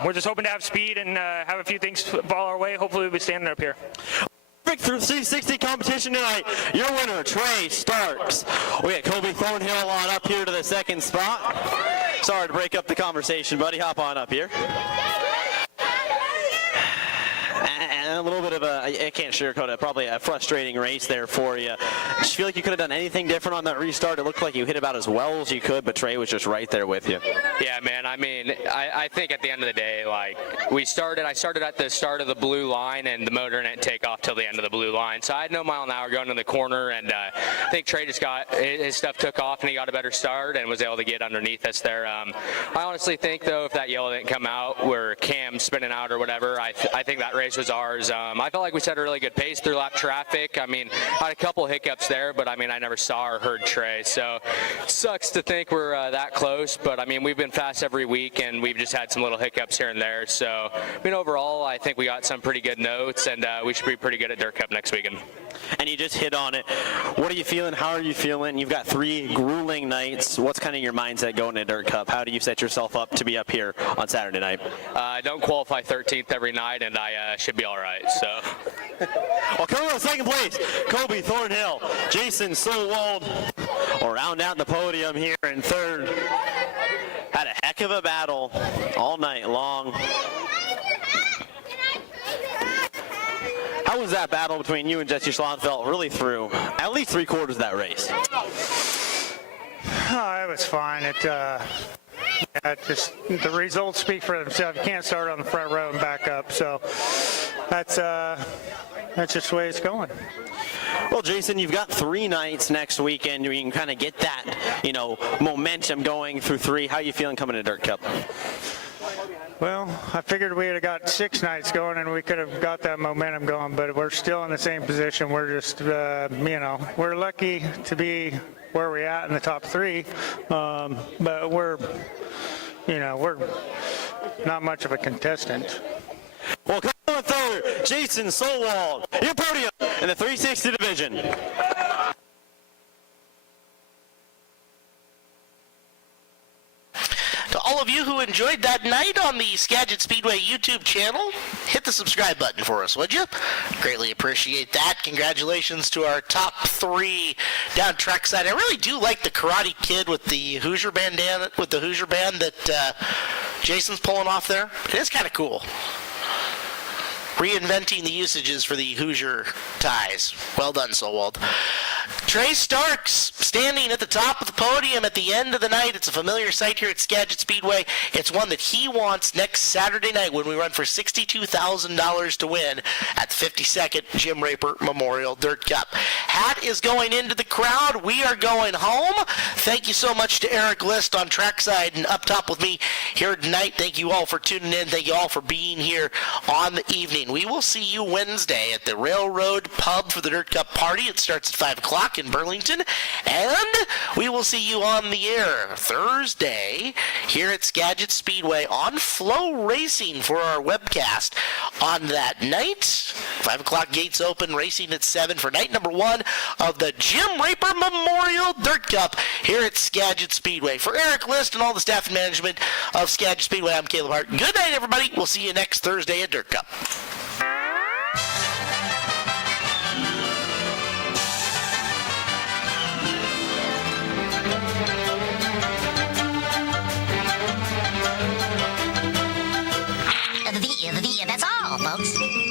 we're just hoping to have speed and have a few things fall our way. Hopefully, we'll be standing up here. Through 360 competition tonight, your winner, Trey Starks. We got Kobe Thornhill on up here to the second spot. Sorry to break up the conversation, buddy. Hop on up here. And a little bit of I can't sugarcoat it, probably a frustrating race there for you. Did you feel like you could have done anything different on that restart? It looked like you hit about as well as you could, but Trey was just right there with you. Yeah, man. I mean, I think at the end of the day, like, I started at the start of the blue line, and the motor didn't take off till the end of the blue line. So I had no mile an hour going to the corner, and I think Trey just got his stuff took off, and he got a better start and was able to get underneath us there. I honestly think, though, if that yellow didn't come out where Cam's spinning out or whatever, I think that race was ours. I felt like we set a really good pace through lap traffic. I mean, I had a couple hiccups there, but I mean, I never saw or heard Trey. So sucks to think we're that close, but I mean, we've been fast every week, and we've just had some little hiccups here and there. So, I mean, overall, I think we got some pretty good notes, and we should be pretty good at Dirt Cup next weekend. And you just hit on it. What are you feeling? How are you feeling? You've got 3 grueling nights. What's kind of your mindset going to Dirt Cup? How do you set yourself up to be up here on Saturday night? I don't qualify 13th every night, and I should be all right. So. Well, coming in second place, Kobe Thornhill, Jason Solwald will round out the podium here in third. Had a heck of a battle all night long. How was that battle between you and Jesse Schlonfeld really through at least 3/4 of that race? It was fine. Just the results speak for themselves. You can't start on the front row and back up. So that's just the way it's going. Well, Jason, you've got 3 nights next weekend. You can kind of get that, momentum going through 3. How are you feeling coming to Dirt Cup? Well, I figured we had got 6 nights going and we could have got that momentum going, but we're still in the same position. We're just, we're lucky to be where we're at in the top 3, but we're not much of a contestant. Well, coming on third, Jason Solwald, your podium in the 360 division. To all of you who enjoyed that night on the Skagit Speedway YouTube channel, hit the subscribe button for us, would you? Greatly appreciate that. Congratulations to our top 3 down trackside. I really do like the Karate Kid with the Hoosier bandana, with the Hoosier band that Jason's pulling off there. It is kind of cool. Reinventing the usages for the Hoosier ties. Well done, Solwald. Trey Starks standing at the top of the podium at the end of the night. It's a familiar sight here at Skagit Speedway. It's one that he wants next Saturday night when we run for $62,000 to win at the 52nd Jim Raper Memorial Dirt Cup. Hat is going into the crowd. We are going home. Thank you so much to Eric List on trackside and up top with me here tonight. Thank you all for tuning in. Thank you all for being here on the evening. We will see you Wednesday at the Railroad Pub for the Dirt Cup party. It starts at 5 o'clock in Burlington, and we will see you on the air Thursday here at Skagit Speedway on Flow Racing for our webcast on that night. 5 o'clock gates open, racing at 7 for night number 1 of the Jim Raper Memorial Dirt Cup here at Skagit Speedway. For Eric List and all the staff and management of Skagit Speedway, I'm Caleb Hart. Good night, everybody. We'll see you next Thursday at Dirt Cup. That's all, folks.